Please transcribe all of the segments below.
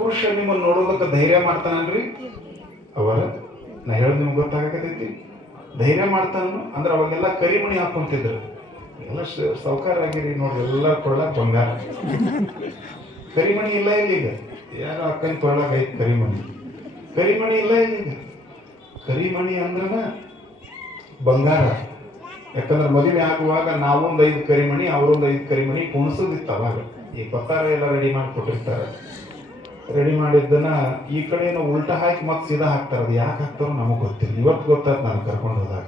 ಪುರುಷ ನಿಮ್ಮನ್ನು ನೋಡೋದಕ್ಕೆ ಧೈರ್ಯ ಮಾಡ್ತಾನಲ್ರಿ ಅವರ ನಾ ಹೇಳೋದು ನಿಮ್ಗೆ ಗೊತ್ತಾಗತೈತಿ. ಧೈರ್ಯ ಮಾಡ್ತಾನು ಅಂದ್ರೆ ಅವಾಗೆಲ್ಲ ಕರಿಮಣಿ ಹಾಕೊಂತಿದ್ರು. ಎಲ್ಲ ಸೌಕಾರ ಆಗಿರಿ ನೋಡ್ರಿ, ಎಲ್ಲ ಕೊಡ್ಲಾಕ ಬಂಗಾರ. ಕರಿಮಣಿ ಇಲ್ಲ ಇಲ್ಲೀಗ. ಯಾರು ಅಕ್ಕನ ಕೊಡ್ಲಾಕ ಐತಿ ಕರಿಮಣಿ? ಕರಿಮಣಿ ಇಲ್ಲ ಇಲ್ಲೀಗ. ಕರಿಮಣಿ ಅಂದ್ರನ ಬಂಗಾರ. ಯಾಕಂದ್ರೆ ಮದುವೆ ಆಗುವಾಗ ನಾವೊಂದು 5 ಕರಿಮಣಿ, ಅವರೊಂದು 5 ಕರಿಮಣಿ ಕುಣಿಸೋದಿತ್ತು ಅವಾಗ. ಈ ಪತ್ತಾರ ಎಲ್ಲ ರೆಡಿ ಮಾಡಿ ಕೊಟ್ಟಿರ್ತಾರೆ. ರೆಡಿ ಮಾಡಿದ್ದನ್ನ ಈ ಕಡೆ ಉಲ್ಟಾ ಹಾಕಿ ಮತ್ತೆ ಸೀದಾ ಹಾಕ್ತಾರೆ. ಅದು ಯಾಕೆ ಹಾಕ್ತಾರೋ ನಮಗೆ ಗೊತ್ತಿಲ್ಲ. ಇವತ್ತು ಗೊತ್ತಾಯ್ತು ನಾನು ಕರ್ಕೊಂಡು ಹೋದಾಗ.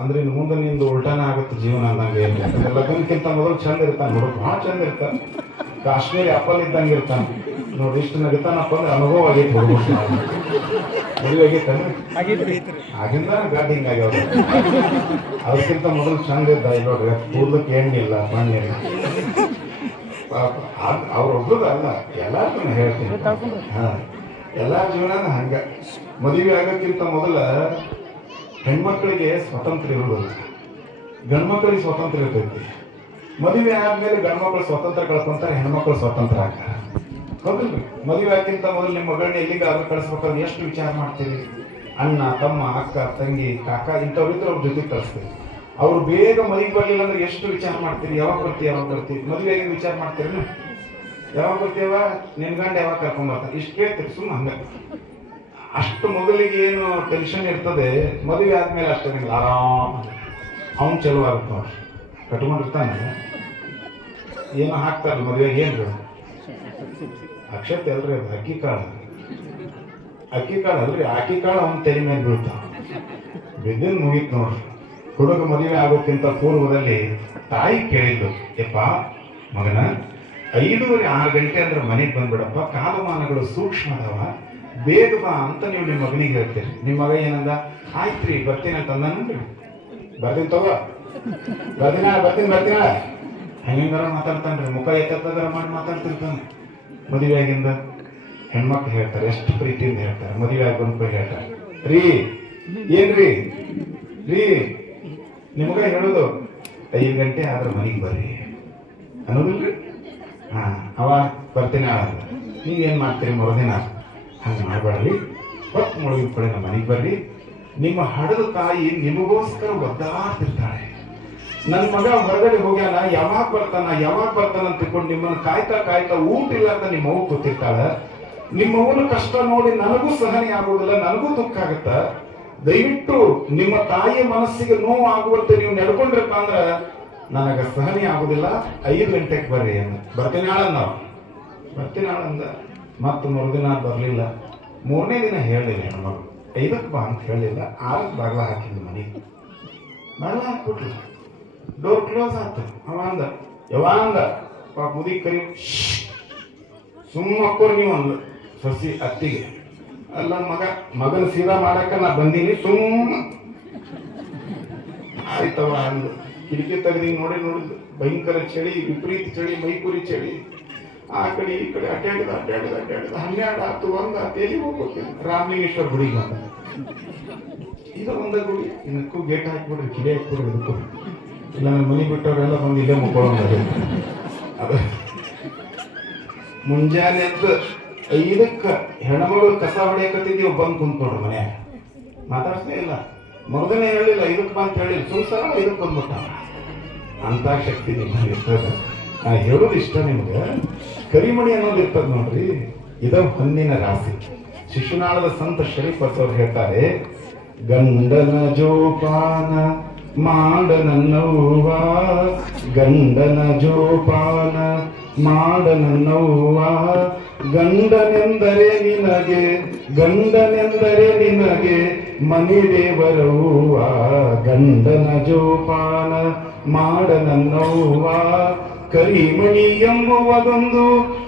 ಅಂದ್ರೆ ಇನ್ನು ಮುಂದೆ ನಿಂದು ಉಲ್ಟಾನ ಆಗುತ್ತೆ ಜೀವನ ಅಂದಂಗೆ. ಯಾಕಂದ್ರೆ ಲಗ್ನಕ್ಕಿಂತ ಮೊದಲು ಚಂದ ಇರ್ತಾನೆ ನೋಡೋದು, ಭಾಳ ಚಂದ ಇರ್ತಾನೆ. ಕಾಶ್ಮೀರಿ ಆಪಲ್ ಇದ್ದಂಗೆ ಇರ್ತಾನೆ ನೋಡಿ. ಇಷ್ಟು ನಗಿತಾನಪ್ಪ ಅಂದ್ರೆ ಅನುಭವ ಆಗೈತೆ ಹುಡುಗ. ಮದುವೆ ಆಗೈತೆ ಆಗಿಂದ ಗಾಡಿ ಹಿಂಗಾಗ್ಯಾವ. ಅದಕ್ಕಿಂತ ಮೊದಲು ಚಂದ ಇದ್ದ ನೋಡ್ರಿ. ಕೂದಲಕ್ಕೆ ಎಣ್ಣಿಲ್ಲ, ಮಣ್ಣಿಲ್ಲ. ಅವ್ರೊಬ್ಬರದ ಅಲ್ಲ, ಎಲ್ಲಾರ್ಗು ಹೇಳ್ತೀನಿ. ಎಲ್ಲಾ ಜೀವನ ಹಂಗ. ಮದುವೆ ಆಗೋಕ್ಕಿಂತ ಮೊದಲ ಹೆಣ್ಮಕ್ಳಿಗೆ ಸ್ವಾತಂತ್ರ್ಯ ಇರೋದಿಲ್ಲ, ಗಂಡ್ಮಕ್ಳಿಗೆ ಸ್ವಾತಂತ್ರ್ಯ ಇರ್ತೈತಿ. ಮದುವೆ ಆದ್ಮೇಲೆ ಗಂಡ್ಮಕ್ಳು ಸ್ವಾತಂತ್ರ್ಯ ಕಳ್ಕೊಂತಾರೆ, ಹೆಣ್ಮಕ್ಳು ಸ್ವಾತಂತ್ರ್ಯ ಆಗ್ತಾರೆ. ಹೌದಿಲ್ರಿ? ಮದುವೆ ಆಗಿಂತ ಮೊದಲು ನಿಮ್ಮ ಮಗಳನ್ನ ಎಲ್ಲಿಗಾದ್ರೂ ಕಳಿಸ್ಬೇಕಾದ್ರೆ ಎಷ್ಟು ವಿಚಾರ ಮಾಡ್ತೀರಿ? ಅಣ್ಣ, ತಮ್ಮ, ಅಕ್ಕ, ತಂಗಿ, ಕಾಕ ಇಂಥವ್ರಿದ್ರೆ ಅವ್ರ ಜೊತೆಗೆ ಕಳಿಸ್ತೀರಿ. ಅವ್ರು ಬೇಗ ಮನೆಗೆ ಬರಲಿಲ್ಲ ಅಂದ್ರೆ ಎಷ್ಟು ವಿಚಾರ ಮಾಡ್ತೀರಿ? ಯಾವಾಗ ಬರ್ತೀವಿ, ಯಾವಾಗ ಬರ್ತೀವಿ? ಮದುವೆಯಾಗಿ ವಿಚಾರ ಮಾಡ್ತೀರಿ, ಯಾವಾಗ ಬರ್ತೀವ, ನಿನ್ ಗಂಡ ಯಾವಾಗ ಕರ್ಕೊಂಡ್ಬರ್ತಾರೆ, ಇಷ್ಟು ಕೇಳ್ತೀರಿ ಸುಮ್ಮ ಹಂಗ. ಅಷ್ಟು ಮೊದಲಿಗೆ ಏನು ಟೆನ್ಷನ್ ಇರ್ತದೆ, ಮದುವೆ ಆದ್ಮೇಲೆ ಅಷ್ಟೇ ನಿಮ್ಗೆ ಆರಾಮ. ಅವ್ನು ಚಲೋ ಆಗುತ್ತೆ ನೋಡ್ರಿ. ಕಟ್ಕೊಂಡಿರ್ತಾನೆ, ಏನೋ ಹಾಕ್ತಾರಲ್ಲ ಮದುವೆಗೆ. ಏನ್ರಿ ಅಕ್ಷತೆ ಅಲ್ರಿ, ಅದು ಅಕ್ಕಿ ಕಾಳು. ಅಕ್ಕಿ ಕಾಳು ಅಲ್ರಿ, ಅಕ್ಕಿ ಕಾಳು ಅವ್ನ ತಲೆ ಮೇಲೆ ಬೀಳ್ತಾವ. ಬಿದ್ದಿನ ಮುಗೀತು ನೋಡ್ರಿ. ಹುಡುಗ ಮದುವೆ ಆಗೋಕ್ಕಿಂತ ಪೂರ್ವದಲ್ಲಿ ತಾಯಿ ಕೇಳಿದ್ದು, ಯಪ್ಪ ಮಗನ 5:30-6 ಗಂಟೆ ಅಂದ್ರೆ ಮನೆಗೆ ಬಂದ್ಬಿಡಪ್ಪ, ಕಾಲಮಾನಗಳು ಸೂಕ್ಷ್ಮ ಅದಾವ, ಬೇಗ ಬಾ ಅಂತ ನೀವು ನಿಮ್ಮ ಮಗನಿಗೆ ಹೇಳ್ತೀರಿ. ನಿಮ್ಮ ಮಗ ಏನಂದ? ಆಯ್ತ್ರಿ ಬರ್ತೀನಿ ಅಂತ ಅಂದನ್ರಿ. ಬರ್ತೀನಿ ತಗೋ, ಬರ್ತೀನ ಹೆಂಗಾರ ಮಾತಾಡ್ತಾನ್ರಿ. ಮುಖ ಎತ್ತದಾರ ಮಾಡಿ ಮಾತಾಡ್ತಿರ್ತಾನೆ. ಮದುವೆ ಆಗಿಂದ ಹೆಣ್ಮಕ್ಳು ಹೇಳ್ತಾರೆ, ಎಷ್ಟು ಪ್ರೀತಿಯಿಂದ ಹೇಳ್ತಾರೆ. ಮದುವೆ ಆಗಿ ಬಂದ್ಕೊಂಡು ಹೇಳ್ತಾರೆ, ರೀ ಏನ್ರಿ ರೀ ನಿಮಗ ಹೇಳೋದು 5 ಗಂಟೆ ಆದ್ರೆ ಮನೆಗೆ ಬರ್ರಿ ಅನ್ನೋದಿಲ್ರಿ. ಅವ ಬರ್ತೀನಿ ಆಗ ನೀವೇನು ಮಾಡ್ತೀರಿ ಮರುದಿನ? ಹಂಗೆ ಮಾಡಬೇಡ್ರಿ, ಹೊತ್ತು ಮುಳುಗಿದ ಕಡೆ ನಮ್ಮ ಮನೆಗೆ ಬರ್ರಿ. ನಿಮ್ಮ ಹಡದ ತಾಯಿ ನಿಮಗೋಸ್ಕರ ಒದ್ದಾಡ್ತಿರ್ತಾಳೆ. ನನ್ನ ಮಗ ಹೊರಗಡೆ ಹೋಗ್ಯಾನ, ಯಾವಾಗ ಬರ್ತಾನ ಅಂತ ತಿಳ್ಕೊಂಡು ನಿಮ್ಮನ್ನು ಕಾಯ್ತಾ ಊಟ ಇಲ್ಲ ಅಂತ ನಿಮ್ಮ ಅವ್ವ ಕೂತಿರ್ತಾಳ. ನಿಮ್ಮ ಅವ್ವನ ಕಷ್ಟ ನೋಡಿ ನನಗೂ ಸಹನೆ ಆಗೋದಿಲ್ಲ, ನನಗೂ ದುಃಖ ಆಗತ್ತ. ದಯವಿಟ್ಟು ನಿಮ್ಮ ತಾಯಿಯ ಮನಸ್ಸಿಗೆ ನೋವು ಆಗುವಂತೆ ನೀವು ನಡ್ಕೊಂಡ್ರಪ್ಪ ಅಂದ್ರ ನನಗೆ ಸಹನೆ ಆಗುದಿಲ್ಲ. 5 ಗಂಟೆಗೆ ಬರ್ರಿ ಅಂದ. ಬರ್ತೀನಿ ಆಳಂದ. ಮತ್ತು ಮರುದಿನ ಬರಲಿಲ್ಲ. 3ನೇ ದಿನ ಹೇಳಲಿಲ್ಲ ಹೆಣ್ಮಗಳು. 5ಕ್ಕೆ ಬಾ ಅಂತ ಹೇಳಲಿಲ್ಲ. 6ಕ್ಕೆ ಬಾಗ್ಲ ಹಾಕಿದ್ಲು ಮನೆಗೆ. ಬಾಗ್ಲ ಹಾಕ್ಬಿಟ್ಲು. ಡೋರ್ ಕ್ಲೋಸ್ ಆಯ್ತು. ಅವ ಅಂದ, ಪಾಪ ಮುದಿ ಕರಿ ಸುಮ್ಮಕ್ಕೋರು ನೀವು ಅಂದ ಸಸಿ ಅತ್ತಿಗೆ. ಅಲ್ಲ ಮಗನ ಸೀದಾ ಮಾಡಕ್ಕ ನಾ ಬಂದೀನಿ ಸುಮ್ಮ ಆಯ್ತವ ಅಂದು. ಕಿಟಕಿ ತೆಗೆದಿ ನೋಡಿದ್ಲು. ಭಯಂಕರ ಚಳಿ, ವಿಪರೀತ ಚಳಿ, ಮೈಕುರಿ ಚಳಿ. ಆ ಕಡೆ ಈ ಕಡೆ ಅಡ್ಡಾಡಿದ 12 ಆತು. 1 ಆತು. ಎಲ್ಲಿ ಹೋಗ್ಬೇಕು? ರಾಮಲಿಂಗೇಶ್ವರ ಗುಡಿಗೆ ಬಂದ. ಇದು ಒಂದ ಗುಡಿ. ಇದಕ್ಕೂ ಗೇಟ್ ಹಾಕ್ಬಿಡ್ರಿ, ಕಿಡಿ ಹಾಕ್ಬಿಡ್ರಿ. ಇದಕ್ಕೂ ಇಲ್ಲ ನನ್ನ ಮನೆ ಬಿಟ್ಟವ್ರೆಲ್ಲ ಬಂದು ಇಲ್ಲೇ ಮುಕ್ಕೊಳ್ಳೋದು. ಅದು ಮುಂಜಾನೆ ಎದ್ದು 5ಕ್ಕೆ ಹೆಣ್ಮಗಳು ಕಸ ಹೊಡೆಯಕತ್ತಿದ್ದೀವಿ, ಬಂದು ಕುಂತ್ ನೋಡ್ರಿ ಮನ್ಯಾಗ. ಮಾತಾಡ್ಸೇ ಇಲ್ಲ. ಮರುದಿನ ಹೇಳಿಲ್ಲ 5ಕ್ಕೆ ಬಾ ಅಂತ ಹೇಳಿಲ್ಲ. ಸುಮ್ಸರ 5ಕ್ಕೆ ಬಂದ್ಬಿಟ್ಟ. ಅಂತ ಶಕ್ತಿ ನಿಮ್ಮಲ್ಲಿ ಇರ್ತದೆ. ನಾ ಹೇಳೋದು ಇಷ್ಟ ನಿಮ್ಗೆ. ಕರಿಮಣಿ ಅನ್ನೋದು ಇರ್ತದೆ ನೋಡ್ರಿ, ಇದ ಹೊನ್ನಿನ ರಾಶಿ. ಶಿಶುನಾಳದ ಸಂತ ಶರೀಫ್ ಅವ್ರು ಹೇಳ್ತಾರೆ, ಗಂಡನ ಜೋಪಾನ ಮಾಡ ನನ್ನವ್ವ, ಗಂಡನ ಜೋಪಾನ ಮಾಡ ನನ್ನವ್ವ, ಗಂಡನೆಂದರೆ ನಿನಗೆ ಮನೆ ದೇವರವ್ವ, ಗಂಡನ ಜೋಪಾನ ಮಾಡ ನನ್ನವ್ವ. ಕರಿಮಣಿ ಎಂಬುವುದೊಂದು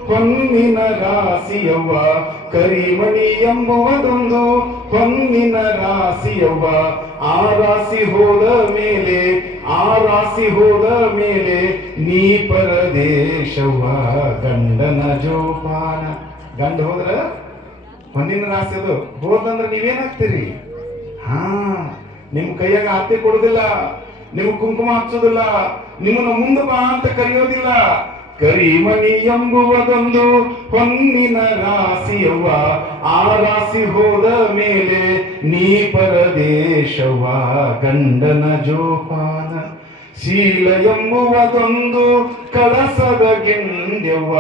ಹೊನ್ನಿನ ರಾಶಿಯವ್ವ, ಕರಿಮಣಿ ಎಂಬುವುದೊಂದು ಹೊನ್ನಿನ ರಾಶಿಯವ್ವ. ಆ ರಾಶಿ ಹೋದ ಮೇಲೆ ನೀ ಪರದೇಶವ್ವ, ಗಂಡನ ಜೋಪಾನ. ಗಂಡ ಹೋದ್ರ ಹೊನ್ನಿನ ರಾಶಿ ಅದು. ಹೋದಂದ್ರೆ ನೀವೇನಾಗ್ತೀರಿ? ನಿಮ್ ಕೈಯಾಗ ಆರ್ತಿ ಕೊಡುದಿಲ್ಲ, ನಿಮ್ ಕುಂಕುಮ ಹಚ್ಚೋದಿಲ್ಲ, ನಿಮ್ಮನ್ನ ಮುಂದೆ ಬಾ ಅಂತ ಕರೆಯೋದಿಲ್ಲ. ಕರಿಮಣಿ ಎಂಬುವುದೊಂದು ಹೊನ್ನಿನ ರಾಶಿಯವ್ವ, ಆ ರಾಶಿ ಹೋದ ಮೇಲೆ ನೀ ಪರದೇಶವ್ವ ಗಂಡನ ಜೋಪಾನ. ಶೀಲ ಎಂಬುವುದೊಂದು ಕಳಸದ ಗಿಂಡ್ಯವ್ವ,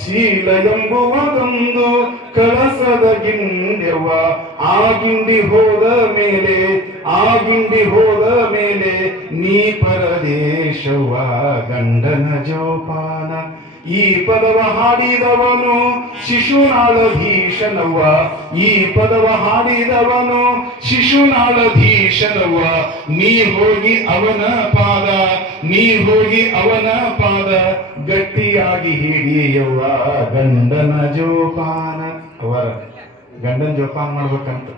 ಶೀಲ ಎಂಬುವುದೊಂದು ಕಳಸದ ಗಿಂಡ್ಯವ್ವ, ಆ ಗಿಂಡಿ ಹೋದ ಮೇಲೆ, ಆ ಗಿಂಡಿ ಹೋದ ಮೇಲೆ ನೀ ಪರದೇಶವ್ವ ಗಂಡನ ಜೋಪಾನ. ಈ ಪದವ ಹಾಡಿದವನು ಶಿಶುನಾಳಧೀಶನವ್ವ, ಈ ಪದವ ಹಾಡಿದವನು ಶಿಶುನಾಳಧೀಶನವ್ವ, ನೀ ಹೋಗಿ ಅವನ ಪಾದ, ನೀ ಹೋಗಿ ಅವನ ಪಾದ ಗಟ್ಟಿಯಾಗಿ ಹಿಡಿಯವ್ವ ಗಂಡನ ಜೋಪಾನ. ಅವರ ಗಂಡನ ಜೋಪಾನ ಮಾಡ್ಬೇಕಂತ.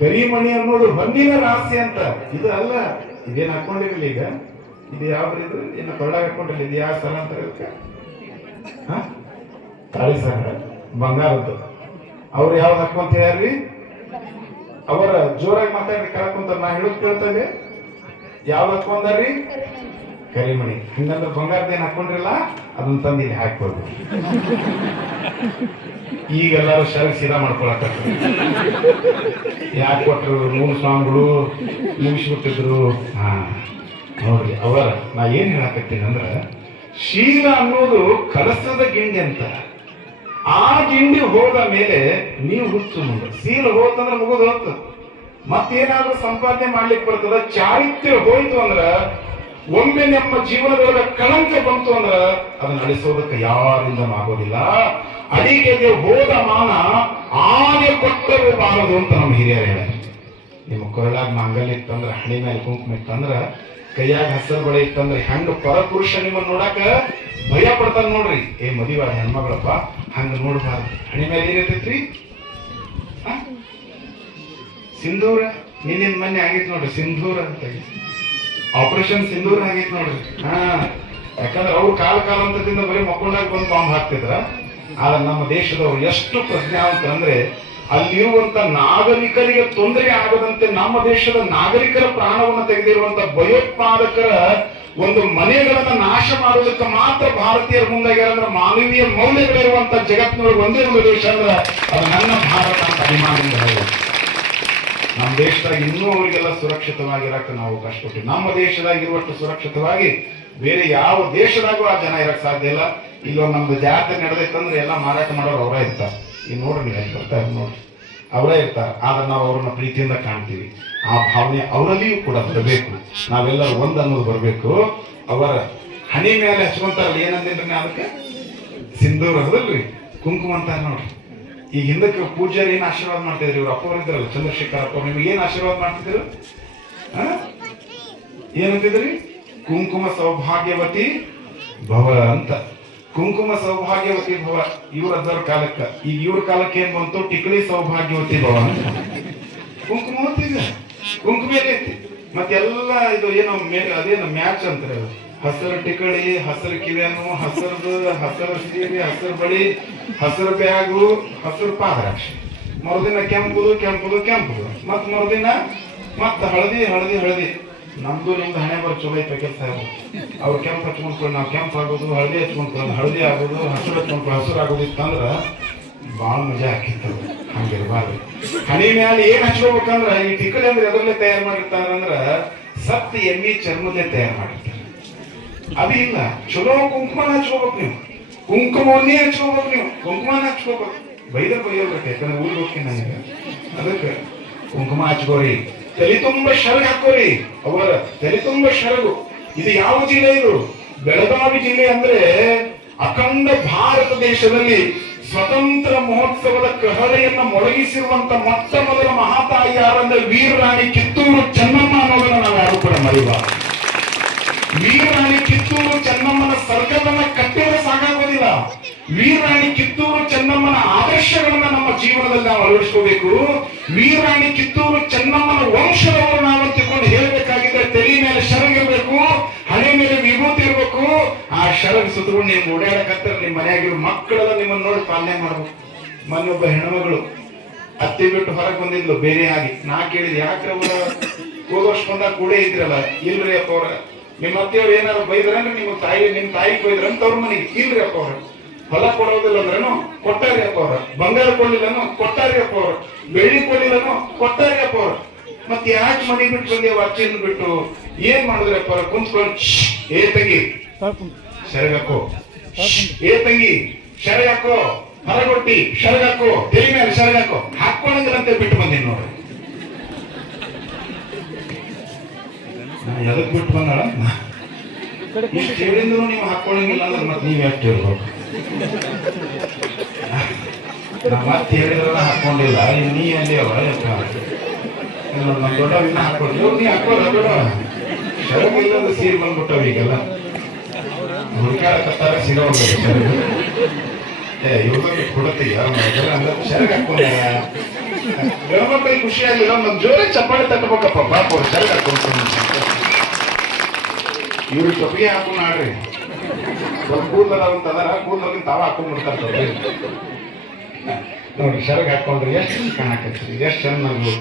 ಕರಿಮಣಿ ಅನ್ನೋದು ಹೊನ್ನಿನ ರಾಶಿ ಅಂತ. ಇದು ಅಲ್ಲ, ಇದೇನು ಹಾಕೊಂಡಿರ್ಲಿ ಈಗ, ಇದು ಯಾವ್ದು ಇನ್ನು ಕೊಳ್ಳಾಗ ಹಾಕೊಂಡಿರ್ಲಿ, ಇದು ಯಾವ ಸಲ ಅಂತ ಇರುತ್ತೆ, ತಾಳಿ ಸರ ಬಂಗಾರದ್ದು. ಅವ್ರು ಯಾವ್ದು ಹಾಕೊಂತ ಹೇಳ್ರಿ, ಅವರ ಜೋರಾಗಿ ಮಾತಾಡಿ ಕೇಳ್ಕೊಂತ ನಾ ಹೇಳೋದು ಕೇಳ್ತೇವೆ. ಯಾವ್ದು ಹಾಕೊಂಡ್ರಿ? ಕರಿಮಣಿ. ಹಿಂಗಂದ್ರೆ ಬಂಗಾರದೇನು ಹಾಕೊಂಡಿರಲ್ಲ, ಅದನ್ನ ತಂದು ಇಲ್ಲಿ ಹಾಕ್ಬೋದು. ಈಗೆಲ್ಲರೂ ಶರಗ್ ಸೀದಾ ಮಾಡ್ಕೊಳಕ ಯಾಕೆ ಕೊಟ್ಟರು, ಮೂರು ಸ್ವಾಮಿಗಳು ಮುಗಿಸ್ಬಿಟ್ಟಿದ್ರು. ನೋಡ್ರಿ ಅವರ ನಾ ಏನ್ ಹೇಳಕತ್ತೀನಿ ಅಂದ್ರ, ಶೀಲ ಅನ್ನೋದು ಕಲಸದ ಗಿಂಡಿ ಅಂತ. ಆ ಗಿಂಡಿ ಹೋದ ಮೇಲೆ ನೀವು ಹುಚ್ಚು ಮುಂದೆ. ಶೀಲ ಹೋತಂದ್ರೆ ಮುಗಿದು ಹೋಗ್ತದ. ಮತ್ತೇನಾದ್ರೂ ಸಂಪಾದನೆ ಮಾಡ್ಲಿಕ್ಕೆ ಬರ್ತದ. ಚಾರಿತ್ರ್ಯ ಹೋಯ್ತು ಅಂದ್ರ, ಒಮ್ಮೆ ನಮ್ಮ ಜೀವನದೊಳಗ ಕಳಂಕ ಬಂತು ಅಂದ್ರ ಅದನ್ನ ಅಳಿಸೋದಕ್ಕೆ ಯಾರಿಂದ ಆಗೋದಿಲ್ಲ. ಅಡಿಗೆಗೆ ಹೋದ ಮಾನ ಆನೆ ಕೊಟ್ಟರು ಬಾರದು ಅಂತ ನಮ್ಮ ಹಿರಿಯರು ಹೇಳ. ನಿಮ್ಮ ಕೊರಳಾಗ ಮಾಂಗಲ್ಯ ಇತ್ತಂದ್ರ, ಹಣಿ ಮೇಲೆ ಕುಂಕುಮ ಇತ್ತಂದ್ರ, ಕೈಯಾಗ ಹಸರು ಬಳೆ ಇತ್ತಂದ್ರೆ ಹೆಂಗ ಪರಪುರುಷ ನಿಮ್ಮನ್ನ ನೋಡಾಕ ಭಯ ಪಡ್ತಾನ ನೋಡ್ರಿ. ಏ ಮದುವೆ ಹೆಣ್ಮಗಳಪ್ಪ ಹಂಗ ನೋಡ್ಬಾರ್ದು. ಹಣಿ ಮೇಲೆ ಏನಿರ್ತೈತ್ರಿ? ಸಿಂಧೂರ. ನಿನ್ನಿಂದ ಮೊನ್ನೆ ಆಗೈತಿ ನೋಡ್ರಿ ಸಿಂಧೂರ ಅಂತ, ಆಪರೇಷನ್ ಸಿಂಧೂರ ಆಗೈತಿ ನೋಡ್ರಿ. ಯಾಕಂದ್ರೆ ಅವ್ರು ಕಾಲಂತದಿಂದ ಬರೀ ಮಕ್ಕೊಂಡಾಗ ಬಂದು ಬಾಂಬ್ ಹಾಕ್ತಿದ್ರ. ಆದ್ರೆ ನಮ್ಮ ದೇಶದವ್ರು ಎಷ್ಟು ಪ್ರಜ್ಞಾವಂತರಂದ್ರೆ, ಅಲ್ಲಿರುವಂತ ನಾಗರಿಕರಿಗೆ ತೊಂದರೆ ಆಗದಂತೆ ನಮ್ಮ ದೇಶದ ನಾಗರಿಕರ ಪ್ರಾಣವನ್ನು ತೆಗೆದಿರುವಂತ ಭಯೋತ್ಪಾದಕರ ಒಂದು ಮನೆಗಳನ್ನ ನಾಶ ಮಾಡೋದಕ್ಕೆ ಮಾತ್ರ ಭಾರತೀಯರ ಮುಂದಾಗ್ಯಾರಂದ್ರೆ, ಮಾನವೀಯ ಮೌಲ್ಯಗಳಿರುವಂತ ಜಗತ್ತಿನೊಳಗೆ ಒಂದೇ ಒಂದು ದೇಶ ಅಂದ್ರೆ ಅದು ನನ್ನ ಭಾರತ ಅಂತ ಅಭಿಮಾನದಿಂದ ಹೇಳೋದು. ನಮ್ಮ ದೇಶದಾಗ ಇನ್ನೂ ಅವರಿಗೆಲ್ಲ ಸುರಕ್ಷಿತವಾಗಿರಕ್ಕೆ ನಾವು ಕಷ್ಟಪಟ್ಟು, ನಮ್ಮ ದೇಶದಾಗ ಇರುವಷ್ಟು ಸುರಕ್ಷಿತವಾಗಿ ಬೇರೆ ಯಾವ ದೇಶದಾಗೂ ಆ ಜನ ಇರಕ್ ಸಾಧ್ಯ ಇಲ್ಲ. ಇಲ್ಲೊಂದು ನಮ್ದು ಜಾತ್ರೆ ನಡೆದೈತಂದ್ರೆ ಎಲ್ಲ ಮಾರಾಟ ಮಾಡೋರು ಅವರೇ ಇರ್ತಾರೆ. ಈಗ ನೋಡ್ರಿ ಅಲ್ಲಿ ಬರ್ತಾರೆ ನೋಡ್ರಿ, ಅವರೇ ಇರ್ತಾರೆ. ಆದ್ರೆ ನಾವು ಅವ್ರನ್ನ ಪ್ರೀತಿಯಿಂದ ಕಾಣ್ತೀವಿ. ಆ ಭಾವನೆ ಅವರಲ್ಲಿಯೂ ಕೂಡ ಬರಬೇಕು. ನಾವೆಲ್ಲರೂ ಒಂದ್ ಅನ್ನೋದು ಬರಬೇಕು. ಅವರ ಹಣಿ ಮೇಲೆ ಹಚ್ಕೊಂತಾರಲ್ಲ, ಏನಂದಿನ್ರಿ ಅದಕ್ಕೆ? ಸಿಂಧೂರ ಹೌದಲ್ರಿ, ಕುಂಕುಮ ಅಂತಾರ ನೋಡ್ರಿ. ಈಗ ಹಿಂದಕ್ಕೆ ಪೂಜಾರಿ ಏನ್ ಆಶೀರ್ವಾದ ಮಾಡ್ತಿದ್ರಿ? ಇವ್ರು ಅಪ್ಪವ್ರು ಇದ್ರಲ್ಲ, ಚಂದ್ರಶೇಖರ್ ಅಪ್ಪ, ನಿಮ್ಗೆ ಏನ್ ಆಶೀರ್ವಾದ ಮಾಡ್ತಿದ್ರು? ಏನಂತಿದ್ರಿ? ಕುಂಕುಮ ಸೌಭಾಗ್ಯವತಿ ಭವ ಅಂತ. ಕುಂಕುಮ ಸೌಭಾಗ್ಯವತಿ ಭವ ಇವ್ರದ್ದವ್ರ ಕಾಲಕ್ಕ. ಈಗ ಇವ್ರ ಕಾಲಕ್ಕೆ ಏನ್ ಬಂತು? ಟಿಕಳಿ ಸೌಭಾಗ್ಯವತಿ ಭವ ಅಂತ. ಕುಂಕುಮ ಹೊತ್ತಿದ ಕುಂಕುಮ ಐತಿ. ಮತ್ತೆಲ್ಲ ಇದು ಏನೋ ಅದೇನು ಮ್ಯಾಚ್ ಅಂತಾರೆ. ಹಸಿರು ಟಿಕಳಿ, ಹಸಿರು ಕಿವಿಯನ್ನು, ಹಸಿರು ಸೀರೆ, ಹಸಿರು ಬಳಿ, ಹಸಿರು ಬ್ಯಾಗು, ಹಸಿರು ಪಾದರಕ್ಷೆ. ಮರುದಿನ ಕೆಂಪುದು, ಮತ್ ಮರುದಿನ ಮತ್ತ ಹಳದಿ. ನಮ್ದು ನಿಮ್ದು ಹಣೆ ಬರ ಚಲೋ ಐತೆ ಕೆಲಸ. ಅವ್ರು ಕೆಂಪು ಹಚ್ಕೊಂಡ್ಕೊಂಡು ನಾವು ಕೆಂಪು ಆಗೋದು, ಹಳದಿ ಹಚ್ಕೊಂಡ್ಕೊಂಡು ಹಳದಿ ಆಗೋದು, ಹಸಿರು ಹಚ್ಕೊಂಡ್ಕೊಂಡು ಹಸಿರು ಆಗೋದು ಇತ್ತಂದ್ರ ಭಾಳ ಮಜಾ ಹಾಕಿತ್ತು. ಹಂಗಿರ್ಬಾರ್ದು. ಹಣಿ ಮ್ಯಾಲೆ ಏನ್ ಹಚ್ಕೋಬೇಕಂದ್ರ, ಈ ಟಿಕಳಿ ಅಂದ್ರೆ ಎದರಲ್ಲೇ ತಯಾರು ಮಾಡಿರ್ತಾರಂದ್ರ ಸತ್ತಿ ಎಮ್ಮಿ ಚರ್ಮದಲ್ಲೇ ತಯಾರು ಮಾಡಿರ್ತಾರೆ. ಅದು ಇಲ್ಲ. ಚಲೋ ಕುಂಕುಮನ ಹಚ್ಕೋಬೇಕು ನೀವು, ಕುಂಕುಮವನ್ನೇ ಹಚ್ಕೋಬೇಕು ನೀವು, ಕುಂಕುಮನ ಹಚ್ಕೋಬೇಕು. ಬೈಯೋಬೇಕು, ಯಾಕಂದ್ರೆ ಊರಿಗೆ ಹೋಗ್ತೀನಿ ನನಗೆ. ಅದಕ್ಕೆ ಕುಂಕುಮ ಹಚ್ಕೋರಿ, ತಲೆ ತುಂಬ ಶರಗ್ ಹಾಕೋರಿ. ಅವರ ತಲೆ ತುಂಬ ಶರಗು. ಇದು ಯಾವ ಜಿಲ್ಲೆ? ಇದು ಬೆಳಗಾವಿ ಜಿಲ್ಲೆ. ಅಂದ್ರೆ ಅಖಂಡ ಭಾರತ ದೇಶದಲ್ಲಿ ಸ್ವತಂತ್ರ ಮಹೋತ್ಸವದ ಕಹಳೆಯನ್ನ ಮೊಳಗಿಸಿರುವಂತ ಮೊಟ್ಟ ಮೊದಲ ಮಹಾತಾಯಿ ಯಾರಂದ್ರೆ ವೀರರಾಣಿ ಕಿತ್ತೂರು ಚೆನ್ನಮ್ಮ ಅನ್ನೋದನ್ನ ನಾವು ಯಾರು ಕೂಡ ಮರಿಬಾರದು. ವೀರರಾಣಿ ಕಿತ್ತೂರು ಚೆನ್ನಮ್ಮನ ಸರ್ಕಲನ್ನ ಕಟ್ಟಿದ್ರೆ ಸಾಕಾಗೋದಿಲ್ಲ. ವೀರರಾಣಿ ಕಿತ್ತೂರು ಚೆನ್ನಮ್ಮನ ಆದರ್ಶಗಳನ್ನ ನಮ್ಮ ಜೀವನದಲ್ಲಿ ನಾವು ಅಳವಡಿಸ್ಕೋಬೇಕು. ವೀರರಾಣಿ ಕಿತ್ತೂರು ಚೆನ್ನಮ್ಮನ ವಂಶದವರು ನಾವು ತಿಳ್ಕೊಂಡು ಹೇಳಬೇಕಾಗಿದ್ರೆ ತಲೆ ಮೇಲೆ ಶರಗಿರ್ಬೇಕು, ಹಣೆ ಮೇಲೆ ವಿಭೂತಿ ಇರ್ಬೇಕು. ಆ ಶರಗ್ ಸುತ್ತಕೊಂಡು ನೀವು ಓಡಾಡಕತ್ತರ ನಿಮ್ಮ ಮನೆಯಾಗಿರೋ ಮಕ್ಕಳೆಲ್ಲ ನಿಮ್ಮನ್ನ ನೋಡಿ ಪಾಲನೆ ಮಾಡ್ಬೇಕು. ಮೊನ್ನೊಬ್ಬ ಹೆಣ್ಮಗಳು ಅತ್ತೆ ಬಿಟ್ಟು ಹೊರಗೆ ಬಂದಿದ್ಲು ಬೇರೆ ಆಗಿ. ನಾ ಕೇಳಿದ್, ಯಾಕ್ರೆ ಅವರ ಹೋದ ವರ್ಷ ಬಂದಾಗ ಕೂಡ ಇದ್ರಲ್ಲ? ಇಲ್ರಿ ಅಪ್ಪ, ಅವ್ರ ನಿಮ್ಮ ಅತ್ತೆಯವ್ರು ಏನಾದ್ರು ಬೈದ್ರಂದ್ರೆ ನಿಮ್ಮ ತಾಯಿಗೆ ಬೈದ್ರಂತ ಅವ್ರ ಮನೆಗೆ ಇಲ್ರಿ ಅಪ್ಪ ಅವ್ರ. ಹೊಲ ಕೊಡೋದಿಲ್ಲ ಅಂದ್ರೇನು ಕೊಟ್ಟಾರಿ ಅಪ್ಪ ಅವ್ರ. ಬಂಗಾರ ಕೊಡ್ಲಿಲ್ಲನು ಕೊಟ್ಟಾರಿ ಅಪ್ಪ ಅವ್ರ. ಬೆಳ್ಳಿ ಕೊಡ್ಲಿಲ್ಲನು ಕೊಟ್ಟಾರಿ ಅಪ್ಪ ಅವ್ರ. ಮತ್ತೆ ಯಾಕೆ ಮನೆ ಬಿಟ್ಟು ಬಂದೇವ ಅಚ್ಚಿನ ಬಿಟ್ಟು? ಏನ್ ಮಾಡಿದ್ರಿ ಅಪ್ಪ ಅವ್ರ? ಕುಂತ್ಕೊಂಡು ಏ ತಂಗಿ ಸೆರಗಾಕೋ, ಏ ತಂಗಿ ಸೆರಗಾಕೋ, ಹೊರಗೊಟ್ಟಿ ಸೆರಗಾಕೋ, ತೆಲಿ ಮೇಲೆ ಸೆರಗಾಕೋ, ಹಾಕೊಳ್ಳಂಗಿಲ್ಲಂತೆ ಬಿಟ್ಟು ಬಂದೀನಿ ನೋಡ್ರಿ. ಎದಕ್ ಬಿಟ್ಟು ಬಂದಾಳ? ಇಷ್ಟು ಹೇಳಿದ್ರು ನೀವು ಹಾಕೊಳ್ಳಂಗಿಲ್ಲ ಅಂದ್ರೆ ಮತ್ತೆ ನೀವ್ ಎಷ್ಟು ಇರ್ಬೇಕು? ಮತ್ತೆ ಹೇಳಿದ್ರಲ್ಲ ಹಾಕೊಂಡಿಲ್ಲ, ನೀ ಅಲ್ಲಿ ನಮ್ಮ ದೊಡ್ಡ ಇನ್ನ ಹಾಕೊಂಡು ನೀ ಹಾಕೋಲ್ಲ ದೊಡ್ಡ ಸೆರಗಿಲ್ಲದ ಸೀರೆ ಬಂದ್ಬಿಟ್ಟವ ಈಗೆಲ್ಲ ಹುಡುಕಾಡಕತ್ತಾರ ಸೀರೆ ಬಂದ ಇವಾಗ ಕೊಡತ್ತೀಗ ಸೆರಗ್ ಹಾಕೊಂಡ ಗಣಮಕ್ಕಳಿಗೆ ಖುಷಿ ಆಗಿಲ್ಲ. ನಮ್ ಜೋರೇ ಚಪ್ಪಾಳೆ ತಟ್ಟಬೇಕಪ್ಪ ಪಾಪ ಅವ್ರು ಸೆರಗ್ ಹಾಕೊಂಡು ಇವ್ರಿಗೆ ತೊಪ್ಪಿಗೆ ಹಾಕೊಂಡು ಆಡ್ರಿ. ಸ್ವಲ್ಪ ಕೂದಲ ಅಂತ ಅದರ ಕೂದಲ ತಾವ ಹಾಕೊಂಡ್ಬಿಡ್ತಾರೆ ನೋಡಿ. ಸೆರಗ್ ಹಾಕೊಂಡ್ರಿ ಎಷ್ಟು ಕಾಣಕತ್ರಿ, ಎಷ್ಟು ಚೆನ್ನಾಗು,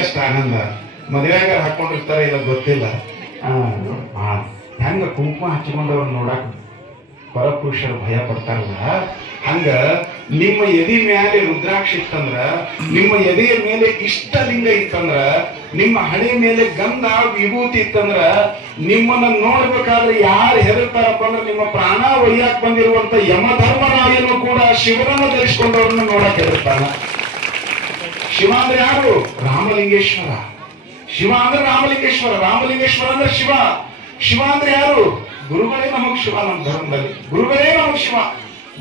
ಎಷ್ಟು ಆನಂದ. ಮದುವೆಯಾಗ ಹಾಕೊಂಡಿರ್ತಾರೆ ಇಲ್ಲ ಗೊತ್ತಿಲ್ಲ. ಹೆಂಗ ಕುಂಕುಮ ಹಚ್ಚಿಕೊಂಡವ್ರು ನೋಡಕ್ ಪರಪುರುಷರು ಭಯ ಪಡ್ತಾರಲ್ಲ, ಹಂಗ ನಿಮ್ಮ ಎದಿ ಮೇಲೆ ರುದ್ರಾಕ್ಷಿ ಇತ್ತಂದ್ರ, ನಿಮ್ಮ ಎದೆಯ ಮೇಲೆ ಇಷ್ಟಲಿಂಗ ಇತ್ತಂದ್ರ, ನಿಮ್ಮ ಹಣೆ ಮೇಲೆ ಗಂಧ ವಿಭೂತಿ ಇತ್ತಂದ್ರ, ನಿಮ್ಮನ್ನ ನೋಡ್ಬೇಕಾದ್ರೆ ಯಾರು ಹೆದರ್ತಾರಪ್ಪ ಅಂದ್ರೆ ನಿಮ್ಮ ಪ್ರಾಣ ಒಯ್ಯಾಕ್ ಬಂದಿರುವಂತ ಯಮಧರ್ಮರಾಯನು ಕೂಡ ಶಿವನನ್ನು ಧರಿಸಿಕೊಂಡವ್ರನ್ನ ನೋಡಕ್ ಹೆದರ್ತಾನ. ಶಿವ ಅಂದ್ರೆ ಯಾರು? ರಾಮಲಿಂಗೇಶ್ವರ. ಶಿವ ಅಂದ್ರೆ ರಾಮಲಿಂಗೇಶ್ವರ, ರಾಮಲಿಂಗೇಶ್ವರ ಅಂದ್ರೆ ಶಿವ. ಶಿವ ಅಂದ್ರೆ ಯಾರು? ಗುರುಗಳೇ ನಮಗ್ ಶಿವ. ನಮ್ಮ ಧರ್ಮದಲ್ಲಿ ಗುರುಗಳೇ ನಮಗ್ ಶಿವ.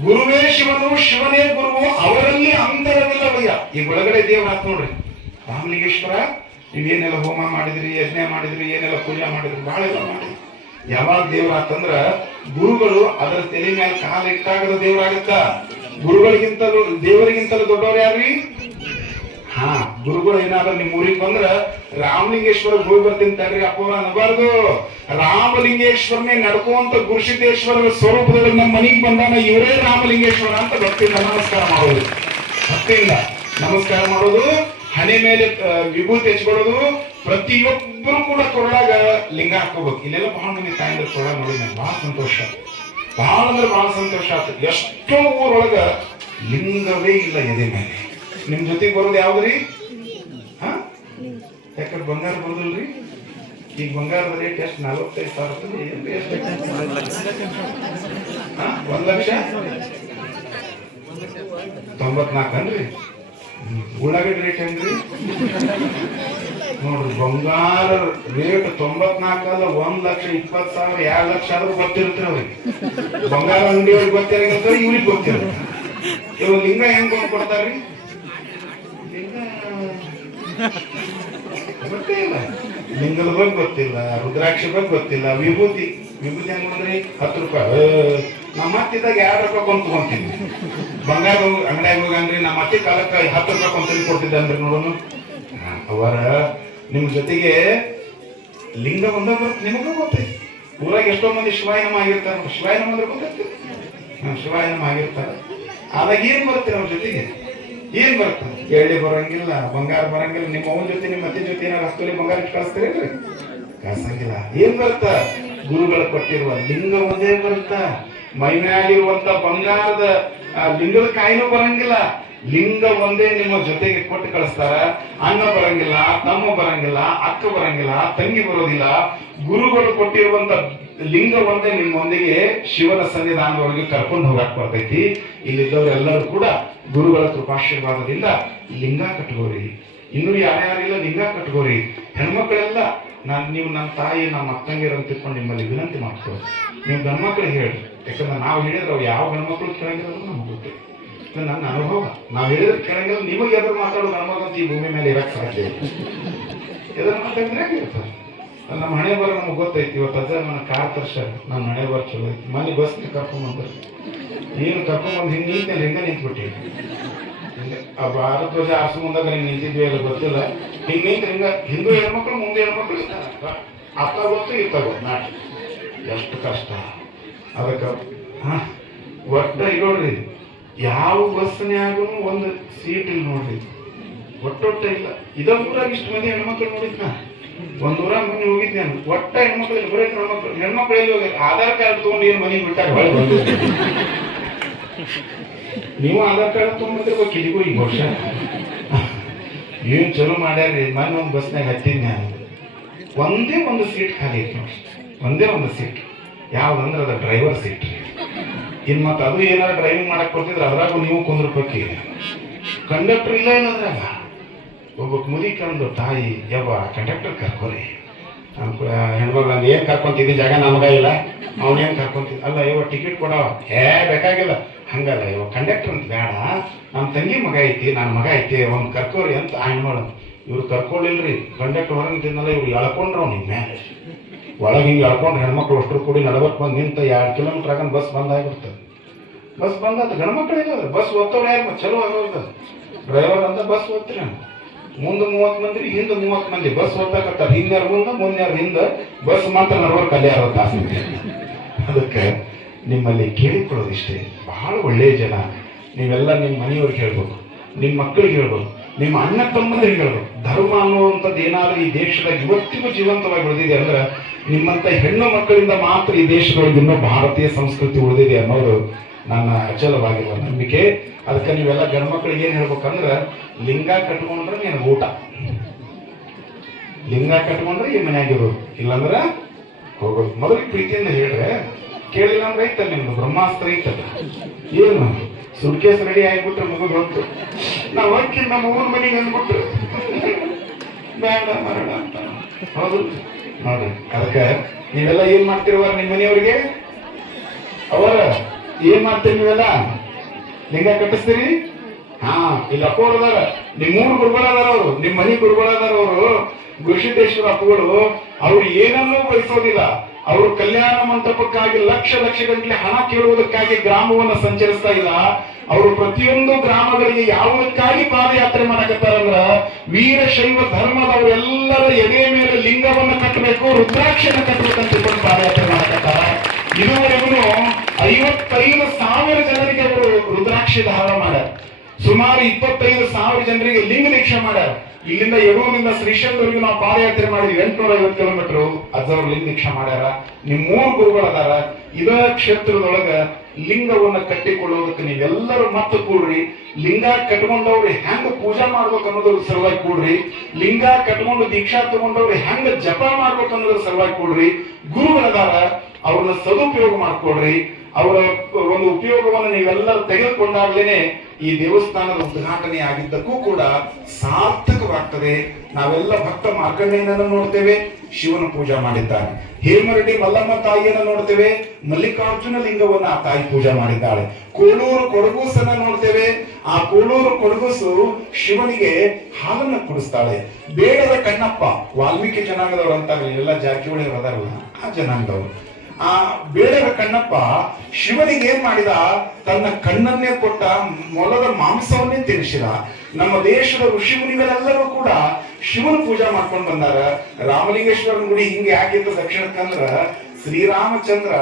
ಗುರುವೇ ಶಿವನು, ಶಿವನೇ ಗುರುವು, ಅವರಲ್ಲಿ ಅಂತರವಿಲ್ಲವಯ್ಯ. ಈ ಒಳಗಡೆ ದೇವ್ರ ಆತ್ ನೋಡ್ರಿ ರಾಮಲಿಂಗೇಶ್ವರ. ನೀವೇನೆಲ್ಲ ಹೋಮ ಮಾಡಿದ್ರಿ, ಯಜ್ಞ ಮಾಡಿದ್ರಿ, ಏನೆಲ್ಲ ಪೂಜೆ ಮಾಡಿದ್ರಿ, ಬಹಳ ಎಲ್ಲ ಮಾಡಿದ್ರಿ. ಯಾವಾಗ ದೇವ್ರ ಆತಂದ್ರ ಗುರುಗಳು ಅದರ ತಲೆ ಮೇಲೆ ಕಾಲ ಇಟ್ಟಾಗದ ದೇವರಾಗತ್ತ. ಗುರುಗಳಿಗಿಂತಲೂ ದೇವರಿಗಿಂತಲೂ ದೊಡ್ಡವ್ರು ಯಾರ್ರಿ? ಹಾ, ಗುರುಗಳು ಏನಾದ್ರು ನಿಮ್ ಊರಿಗೆ ಬಂದ್ರ ರಾಮಲಿಂಗೇಶ್ವರ ಹೋಗಿ ಬರ್ತೀನಿ ತಡ್ರಿ ಅಪ್ಪ ಅನ್ನಬಾರ್ದು. ರಾಮಲಿಂಗೇಶ್ವರನೇ ನಡ್ಕುವಂತ ಗುರುಸಿದ್ದೇಶ್ವರ ಸ್ವರೂಪದಲ್ಲಿ ನಮ್ಮ ಮನೆಗೆ ಬಂದಾನ, ಇವರೇ ರಾಮಲಿಂಗೇಶ್ವರ ಅಂತ ಭಕ್ತಿಯಿಂದ ನಮಸ್ಕಾರ ಮಾಡೋದು. ಭಕ್ತಿಯಿಂದ ನಮಸ್ಕಾರ ಮಾಡೋದು, ಹಣೆ ಮೇಲೆ ವಿಭೂತಿ ಹಚ್ಕೊಳ್ಳೋದು. ಪ್ರತಿಯೊಬ್ಬರು ಕೂಡ ಕೊರಳಾಗ ಲಿಂಗ ಹಾಕೋಬೇಕು. ಇಲ್ಲೆಲ್ಲ ಬಹಳ ಮಂದಿ ತಾಯಿಂದ ಕೊರಳ ನೋಡಿ ನಂಗೆ ಬಹಳ ಸಂತೋಷ, ಬಹಳ ಅಂದ್ರೆ ಬಹಳ ಸಂತೋಷ ಆಯ್ತು. ಎಷ್ಟೋ ಊರೊಳಗ ಲಿಂಗವೇ ಇಲ್ಲ ಎದೆ ಮೇಲೆ. ನಿಮ್ ಜೊತೆಗೆ ಬರೋದು ಯಾವ್ದ್ರಿ? ಹಾ, ಯಾಕಂದ್ರೆ ಬಂಗಾರ ಬರೋದಿಲ್ರಿ. ಈಗ ಬಂಗಾರದ ರೇಟ್ ಎಷ್ಟು? 45,000. ಎಷ್ಟು? 1,94,000 ಅನ್ರಿ. ಉಳ್ಳಾಗಡ್ಡಿ ರೇಟ್ ಹೆಂಗ್ರಿ ನೋಡ್ರಿ? ಬಂಗಾರ ರೇಟ್ 94 ಅಲ್ಲ, 1,20,000, 2 ಲಕ್ಷ ಆದ್ರೂ ಗೊತ್ತಿರುತ್ತೆ ಅವ್ರಿಗೆ. ಬಂಗಾರ ಅಂಗಡಿಯವ್ರಿಗೆ ಗೊತ್ತಿರಂಗಿರ್ತಾರೆ, ಇವ್ರಿಗೆ ಗೊತ್ತಿರುತ್ತೆ. ಇವಾಗ ಲಿಂಗ ಹೆಂಗ್ ಕೊಡ್ತಾರ್ರಿ? ಗೊತ್ತೇ ಇಲ್ಲ. ಲಿಂಗದ ಬಗ್ಗೆ ಗೊತ್ತಿಲ್ಲ, ರುದ್ರಾಕ್ಷಿ ಬಗ್ಗೆ ಗೊತ್ತಿಲ್ಲ, ವಿಭೂತಿ ಹೆಂಗ್ ನೋಡ್ರಿ? 10 ರೂಪಾಯಿ. ನಮ್ಮ ಹತ್ತಿದಾಗ 2 ರೂಪಾಯಿ ಕೊಂಡ್ ತಗೊಂತೀನಿ. ಬಂಗಾರ ಅಂಗಡಿಯಾಗ ಹೋಗನ್ರಿ, ನಮ್ಮ ಅತ್ತಿ ಕಾಲಕ್ಕೆ 10 ರೂಪಾಯಿ ಕೊಂಡ್ ಕೊಡ್ತಿದ್ದೆ ಅಂದ್ರಿ ನೋಡೋನು. ಅವರ ನಿಮ್ ಜೊತೆಗೆ ಲಿಂಗ ಬಂದ ಬರುತ್ತೆ, ನಿಮಗೂ ಗೊತ್ತೈತಿ. ಊರಾಗ ಎಷ್ಟೋ ಮಂದಿ ಶಿವಾಯನಮ ಆಗಿರ್ತಾರ. ಶಿವಾಯನಮ ಅಂದ್ರೆ ಗೊತ್ತೈತಿ, ಶಿವಾಯನಮ ಆಗಿರ್ತಾರ. ಆದಾಗ ಏನ್ ಬರುತ್ತೆ ಅವ್ರ ಜೊತೆಗೆ? ಏನ್ ಬರುತ್ತೆ? ಎಳ್ಳಿ ಬರಂಗಿಲ್ಲ, ಬಂಗಾರ ಬರಂಗಿಲ್ಲ. ನಿಮ್ಮ ಅವನ ಜೊತೆ ನಿಮ್ಮ ಅತ್ತಿ ಜೊತೆ ಏನಾದ್ರು ಹಸ್ತೋಲಿ ಬಂಗಾರ ಇಟ್ಟು ಕಳಿಸ್ತೀರೇನ್ರಿ? ಕಳ್ಸಂಗಿಲ್ಲ. ಏನ್ ಬರುತ್ತ? ಗುರುಗಳು ಕೊಟ್ಟಿರುವ ಲಿಂಗ ಒಂದೇ ಬರುತ್ತ. ಮೈ ಮ್ಯಾಲಿರುವಂತ ಬಂಗಾರದ ಲಿಂಗದ ಕಾಯಿನೂ ಬರಂಗಿಲ್ಲ. ಲಿಂಗ ಒಂದೇ ನಿಮ್ಮ ಜೊತೆಗೆ ಕೊಟ್ಟು ಕಳಿಸ್ತಾರ. ಅಣ್ಣ ಬರಂಗಿಲ್ಲ, ತಮ್ಮ ಬರಂಗಿಲ್ಲ, ಅಕ್ಕ ಬರಂಗಿಲ್ಲ, ತಂಗಿ ಬರೋದಿಲ್ಲ. ಗುರುಗಳು ಕೊಟ್ಟಿರುವಂತ ಲಿಂಗ ಒಂದೇ ನಿಮ್ಮೊಂದಿಗೆ ಶಿವನ ಸನ್ನಿಧಾನದೊಳಗೆ ಕರ್ಕೊಂಡು ಹೋಗಕ್ ಬರ್ತೈತಿ. ಇಲ್ಲಿದ್ದವರೆಲ್ಲರೂ ಕೂಡ ಗುರುಗಳ ಕೃಪಾಶೀರ್ವಾದದಿಂದ ಲಿಂಗ ಕಟ್ಕೋರಿ. ಇನ್ನೂ ಯಾರ್ಯಾರಿಲ್ಲ ಲಿಂಗ ಕಟ್ಕೋರಿ. ಹೆಣ್ಮಕ್ಳೆಲ್ಲ ನೀವು ನಮ್ಮ ತಾಯಿ, ನಮ್ಮ ಅಕ್ಕಂಗಿರ ಅಂತ ತಿಳ್ಕೊಂಡು ನಿಮ್ಮಲ್ಲಿ ವಿನಂತಿ ಮಾಡ್ಕೋರಿ. ನೀವು ಗಂಡ್ಮಕ್ಳಿಗೆ ಹೇಳ್ರಿ. ಯಾಕಂದ್ರೆ ನಾವು ಹೇಳಿದ್ರೆ ಅವು ಯಾವ ಗಂಡ್ಮಕ್ಳು ಕೇಳಂಗಿರೋದು ನಮ್ಗೆ ಗೊತ್ತಿಲ್ಲ. ನನ್ನ ಅನುಭವ. ನಾವು ಹೇಳಿದ್ರೆ ಕೇಳಂಗಿಲ್ಲ. ನಿಮಗೆ ಎದುರು ಮಾತಾಡೋದು ನಮಗಂತ ಈ ಭೂಮಿ ಮೇಲೆ ಇರಕ್ಕೆ ಸಾಧ್ಯ ಇಲ್ಲ. ಎದುರು ಮಾತಾಡಿದ್ರೆ ಹೇಗಿರ್ತಾರೆ? ನಮ್ಮ ಹಣೆ ಬರ ನಮ್ಗೆ ಗೊತ್ತೈತಿ. ಇವತ್ತು ಅಜ್ಜ ನನ್ನ ಕಾರ್ ತರ್ಸ್ಯಾರ, ನನ್ನ ಹಣೆ ಬರ ಚಲೋ ಐತಿ. ಮನೆ ಬಸ್ಗೆ ಕರ್ಕೊಂಡ್ಬಂದ್ರೆ ಏನು ಕರ್ಕೊಂಡ್ಬಂದು ಹಿಂಗೆ ನಿಂತಲ್ಲಿ ಹಿಂಗೆ ನಿಂತ್ಬಿಟ್ಟಿವಿ. ಆ ಭಾರತ ಧ್ವಜ ಆರ್ಸು ಮುಂದಾಗ ಹಿಂಗೆ ನಿಂತಿದ್ವಿ ಎಲ್ಲ ಗೊತ್ತಿಲ್ಲ. ಹಿಂಗೆ ನಿಂತು ಹಿಂಗೆ ಹಿಂದೂ ಹೆಣ್ಮಕ್ಳು ಮುಂದೆ ಹೆಣ್ಮಕ್ಳು ಅತ್ತ ಗೊತ್ತು ಇತ್ತ ಗೊತ್ತು. ನಾಟಿ ಎಷ್ಟು ಕಷ್ಟ ಅದಕ್ಕೆ. ಒಟ್ಟ ನೋಡ್ರಿ, ಯಾವ ಬಸ್ನ್ಯಾಗೂ ಒಂದು ಸೀಟ್ ಇಲ್ಲ ನೋಡ್ರಿ. ಒಟ್ಟೊಟ್ಟ ಇಲ್ಲ. ಇದ ಊರಾಗ ಇಷ್ಟು ಮಂದಿ ಹೆಣ್ಮಕ್ಳು ನೋಡಿದ್ನ, ಒಂದ್ ಊರಾಗ ಮನೆ ಹೋಗಿದ್ದೆ ನಾನು. ಒಟ್ಟ ಹೆಣ್ಮಕ್ಳು ಬರೀ ಹೆಣ್ಮಕ್ಳು ಎಲ್ಲಿ ಹೋಗಿ ಆಧಾರ್ ಕಾರ್ಡ್ ತಗೊಂಡು ಏನ್ ಮನೆಗೆ ಬಿಟ್ಟಾಗ ನೀವು ಆಧಾರ್ ಕಾರ್ಡ್ ತಗೊಂಡ್ಬಂದಿರ್ಬೇಕು ಇಲ್ಲಿಗೂ ಈ ವರ್ಷ. ಏನ್ ಚಲೋ ಮಾಡ್ಯಾರ್ರಿ. ಮೊನ್ನೆ ಒಂದು ಬಸ್ನಾಗ ಹತ್ತಿದ್ ನಾನು, ಒಂದೇ ಒಂದು ಸೀಟ್ ಖಾಲಿ ಇತ್ತು ನೋಡಿ, ಒಂದೇ ಒಂದು ಸೀಟ್. ಯಾವ್ದಂದ್ರೆ ಅದ ಡ್ರೈವರ್ ಸೀಟ್. ಇನ್ ಮತ್ತೆ ಅದು ಏನಾದ್ರು ಡ್ರೈವಿಂಗ್ ಮಾಡಕ್ ಕೊಡ್ತಿದ್ರೆ ಅದ್ರಾಗೂ ನೀವು ಕುಂದ್ರಬೇಕು. ಕಂಡಕ್ಟರ್ ಇಲ್ಲ ಏನದ್ರಾಗ. ಒಬ್ಬ ಮುದಿಕಂದು ತಾಯಿ, ಯವ್ವ ಕಂಡಕ್ಟರ್ ಕರ್ಕೋರಿ ಹೆಣ್ಮಗ್ಳು ಅಂದ್ ಏನ್ ಕರ್ಕೊಂತಿದ್ದಿ, ಜಾಗ ನಮಗ ಇಲ್ಲ, ಅವನೇನ್ ಕರ್ಕೊಂತಿದ್ದ. ಅಲ್ಲ ಯವ್ವ ಟಿಕೆಟ್ ಕೊಡವ, ಬೇಕಾಗಿಲ್ಲ. ಹಂಗಲ್ಲ ಯವ್ವ ಕಂಡಕ್ಟರ್ ಅಂತ ಬೇಡ, ನಮ್ಮ ತಂಗಿ ಮಗ ಐತಿ, ನನ್ನ ಮಗ ಐತಿ, ಒಂದ್ ಕರ್ಕೋರಿ ಅಂತ ಹೆಣ್ಮಗಳು. ಇವ್ರು ಕರ್ಕೊಳ್ಳಿಲ್ರಿ. ಕಂಡಕ್ಟರ್ ಹೊರ ನಿಂತಿದ್ನಲ್ಲ, ಇವ್ರು ಎಳ್ಕೊಂಡ್ರು ನಿಮ್ ಮೇಲೆ. ಒಳಗೆ ಹಿಂಗೆ ಎಳ್ಕೊಂಡು ಹೆಣ್ಮಕ್ಳು ಅಷ್ಟರು ಕೂಡಿ ನಡ್ಬೇಕು ಬಂದು ನಿಂತ 2 ಕಿಲೋಮೀಟರ್ ಆಗಂದ್ ಬಸ್ ಬಂದಾಗಿರ್ತದೆ. ಬಸ್ ಬಂದ ಗಂಡ್ಮಕ್ಳು ಇಲ್ಲ, ಬಸ್ ಓದ್ತವ್ರು ಯಾರು ಚಲೋ ಆಗೋದು. ಡ್ರೈವರ್ ಅಂತ ಬಸ್ ಓದ್ತೀರಿ, ಮುಂದೆ 30 ಮಂದಿ, ಹಿಂದೆ 30 ಮಂದಿ ಬಸ್ ಓದ್ತಾಕತ್ತಾರ. ಹಿಂದ್ಯಾರು ಮುಂದೆ, ಮುಂದ್ಯಾರು ಹಿಂದೆ, ಬಸ್ ಮಾತ್ರ ನಡ್ವರ್ಕ್ ಅಲ್ಲಿ 60 ತಾಸು. ಅದಕ್ಕೆ ನಿಮ್ಮಲ್ಲಿ ಕೇಳಿಕೊಳ್ಳೋದಿಷ್ಟೇ, ಬಹಳ ಒಳ್ಳೆಯ ಜನ ನೀವೆಲ್ಲ ನಿಮ್ಮ ಮನೆಯವ್ರಿಗೆ ಹೇಳ್ಬೇಕು, ನಿಮ್ಮ ಮಕ್ಕಳಿಗೆ ಹೇಳ್ಬೇಕು, ನಿಮ್ಮ ಅಣ್ಣ ತಮ್ಮನಿಗೆ ಹೇಳ್ಬೇಕು. ಧರ್ಮ ಅನ್ನುವಂಥದ್ದು ಏನಾದ್ರೂ ಈ ದೇಶದಾಗ ಇವತ್ತಿಗೂ ಜೀವಂತವಾಗಿ ಉಳಿದಿದೆ ಅಂದ್ರೆ ನಿಮ್ಮಂತ ಹೆಣ್ಣು ಮಕ್ಕಳಿಂದ ಮಾತ್ರ ಈ ದೇಶದೊಳಗೆ ಇನ್ನೂ ಭಾರತೀಯ ಸಂಸ್ಕೃತಿ ಉಳಿದಿದೆ ಅನ್ನೋದು ನನ್ನ ಅಚಲವಾಗಿರುವ ನಂಬಿಕೆ. ಅದಕ್ಕೆ ನೀವೆಲ್ಲ ಗಂಡ್ಮಕ್ಳಿಗೆ ಏನ್ ಹೇಳ್ಬೇಕಂದ್ರೆ, ಲಿಂಗ ಕಟ್ಕೊಂಡ್ರೆ ನೀನು ಊಟ, ಲಿಂಗ ಕಟ್ಕೊಂಡ್ರೆ ಈ ಮನ್ಯಾಗಿರೋದು, ಇಲ್ಲಾಂದ್ರ ಹೋಗೋದು. ಮೊದಲು ಪ್ರೀತಿಯಿಂದ ಹೇಳ್ರೆ, ಕೇಳಿಲ್ಲ ಅಂದ್ರೆ ಐತಲ್ಲ ನಿಮ್ದು ಬ್ರಹ್ಮಾಸ್ತ್ರ ಐತಲ್ಲ. ಏನು ಸುಟ್ಕೇಸ್ ರೆಡಿ ಆಗಿಬಿಟ್ರೆ ಮುಗಿದು ಹೊತ್ತು ನಾವು ಹಾಕಿ ನಮ್ಮ ಊರ ಮನೆಗೆ ಅಂದ್ಬಿಟ್ರು ಬೇಡ ಮರಣ ಅಂತ. ಹೌದು ನೋಡ್ರಿ, ಅದಕ್ಕೆ ನೀವೆಲ್ಲ ಏನ್ ಮಾಡ್ತಿರುವಾರ ನಿಮ್ಮ ಮನೆಯವ್ರಿಗೆ, ಅವರ ಏನ್ ಮಾಡ್ತೀರಿ ನೀವೆಲ್ಲ ಲಿಂಗ ಕಟ್ಟಿಸ್ತೀರಿ. ಇಲ್ಲಿ ಅಪ್ಪೋರದಾರ, ನಿಮ್ಮೂರು ಗುರುಗಳದಾರ ಅವರು, ನಿಮ್ಮ ಮನೆ ಗುರುಗಳದಾರ ಅವರು, ಗುರುಸಿದ್ದೇಶ್ವರ ಅಪ್ಪಗಳು. ಅವ್ರು ಏನನ್ನೂ ಬಯಸೋದಿಲ್ಲ. ಅವರು ಕಲ್ಯಾಣ ಮಂಟಪಕ್ಕಾಗಿ ಲಕ್ಷ ಗಂಟಲೆ ಹಣ ಕೇಳುವುದಕ್ಕಾಗಿ ಗ್ರಾಮವನ್ನು ಸಂಚರಿಸ್ತಾ ಇಲ್ಲ. ಅವರು ಪ್ರತಿಯೊಂದು ಗ್ರಾಮಗಳಿಗೆ ಯಾವುದಕ್ಕಾಗಿ ಪಾದಯಾತ್ರೆ ಮಾಡಕತ್ತಾರಂದ್ರ, ವೀರಶೈವ ಧರ್ಮದವರೆಲ್ಲರ ಎದೆ ಮೇಲೆ ಲಿಂಗವನ್ನು ಕಟ್ಟಬೇಕು, ರುದ್ರಾಕ್ಷನ ಕಟ್ಟಬೇಕಂತ ತಿಳ್ಕೊಂಡು ಪಾದಯಾತ್ರೆ ಮಾಡಕತ್ತಾರ. ಇದುವರೆಗೂ 55,000 ಜನರಿಗೆ ಅವರು ರುದ್ರಾಕ್ಷಿ ಧಾರಣ ಮಾಡ್ಯಾರ. ಸುಮಾರು 25,000 ಜನರಿಗೆ ಲಿಂಗ ದೀಕ್ಷೆ ಮಾಡ್ಯಾರ. ಇಲ್ಲಿಂದ ಯಡೂರಿನಿಂದ ಶ್ರೀಶೈಲವರೆಗೂ ನಾವು ಪಾದಯಾತ್ರೆ ಮಾಡಿದ್ವಿ, 850 ಕಿಲೋಮೀಟರ್. ಅದ್ರ ಲಿಂಗ ದೀಕ್ಷೆ ಮಾಡ್ಯಾರ. ನಿಮ್ಮೂರು ಗುರುಗಳದಾರ. ಇದ ಕ್ಷೇತ್ರದೊಳಗ ಲಿಂಗವನ್ನ ಕಟ್ಟಿಕೊಳ್ಳೋದಕ್ಕೆ ನೀವೆಲ್ಲರೂ ಮತ್ತೆ ಕೂಡ್ರಿ. ಲಿಂಗ ಕಟ್ಕೊಂಡವ್ರು ಹೆಂಗ ಪೂಜಾ ಮಾಡ್ಬೇಕು ಅನ್ನೋದ್ರ ಸಲುವಾಗಿ ಕೂಡ್ರಿ. ಲಿಂಗ ಕಟ್ಕೊಂಡು ದೀಕ್ಷಾ ತಗೊಂಡವ್ರು ಹೆಂಗ ಜಪ ಮಾಡ್ಬೇಕು ಅನ್ನೋದ್ರ ಸಲುವಾಗಿ ಕೂಡ್ರಿ. ಗುರುಗಳದಾರ, ಅವ್ರನ್ನ ಸದುಪಯೋಗ ಮಾಡ್ಕೊಡ್ರಿ. ಅವರ ಒಂದು ಉಪಯೋಗವನ್ನು ನೀವೆಲ್ಲರೂ ತೆಗೆದುಕೊಂಡಾಗ್ಲೇನೆ ಈ ದೇವಸ್ಥಾನದ ಉದ್ಘಾಟನೆ ಆಗಿದ್ದಕ್ಕೂ ಕೂಡ ಸಾರ್ಥಕವಾಗ್ತದೆ. ನಾವೆಲ್ಲ ಭಕ್ತ ಮಾರ್ಕಂಡೇಯನನ್ನು ನೋಡ್ತೇವೆ, ಶಿವನ ಪೂಜಾ ಮಾಡಿದ್ದಾನೆ. ಹೇಮರೆಡ್ಡಿ ಮಲ್ಲಮ್ಮ ತಾಯಿಯನ್ನ ನೋಡ್ತೇವೆ, ಮಲ್ಲಿಕಾರ್ಜುನ ಲಿಂಗವನ್ನ ಆ ತಾಯಿ ಪೂಜಾ ಮಾಡಿದ್ದಾಳೆ. ಕೋಳೂರು ಕೊಡಗೂಸನ್ನ ನೋಡ್ತೇವೆ, ಆ ಕೋಳೂರು ಕೊಡಗೂಸು ಶಿವನಿಗೆ ಹಾಲನ್ನ ಕುಡಿಸ್ತಾಳೆ. ಬೇಡದ ಕಣ್ಣಪ್ಪ, ವಾಲ್ಮೀಕಿ ಜನಾಂಗದವರು ಅಂತಾರೆ, ಎಲ್ಲ ಜಾರಕಿಹೊಳಿ ಅದಾರಲ್ಲ ಆ ಜನಾಂಗದವರು. ಆ ಬೇಡದ ಕಣ್ಣಪ್ಪ ಶಿವನಿಗೆ ಏನ್ ಮಾಡಿದ, ತನ್ನ ಕಣ್ಣನ್ನೇ ಕೊಟ್ಟ, ಮೊಲದ ಮಾಂಸವನ್ನೇ ತಿನ್ನಿಸಿದ. ನಮ್ಮ ದೇಶದ ಋಷಿ ಮುನಿಗಳೆಲ್ಲರೂ ಕೂಡ ಶಿವನ ಪೂಜಾ ಮಾಡ್ಕೊಂಡು ಬಂದಾರ. ರಾಮಲಿಂಗೇಶ್ವರನ ಗುಡಿ ಹಿಂಗೆ ಯಾಕಿತ್ತು ದಕ್ಷಿಣಕ್ಕಂದ್ರ, ಶ್ರೀರಾಮಚಂದ್ರ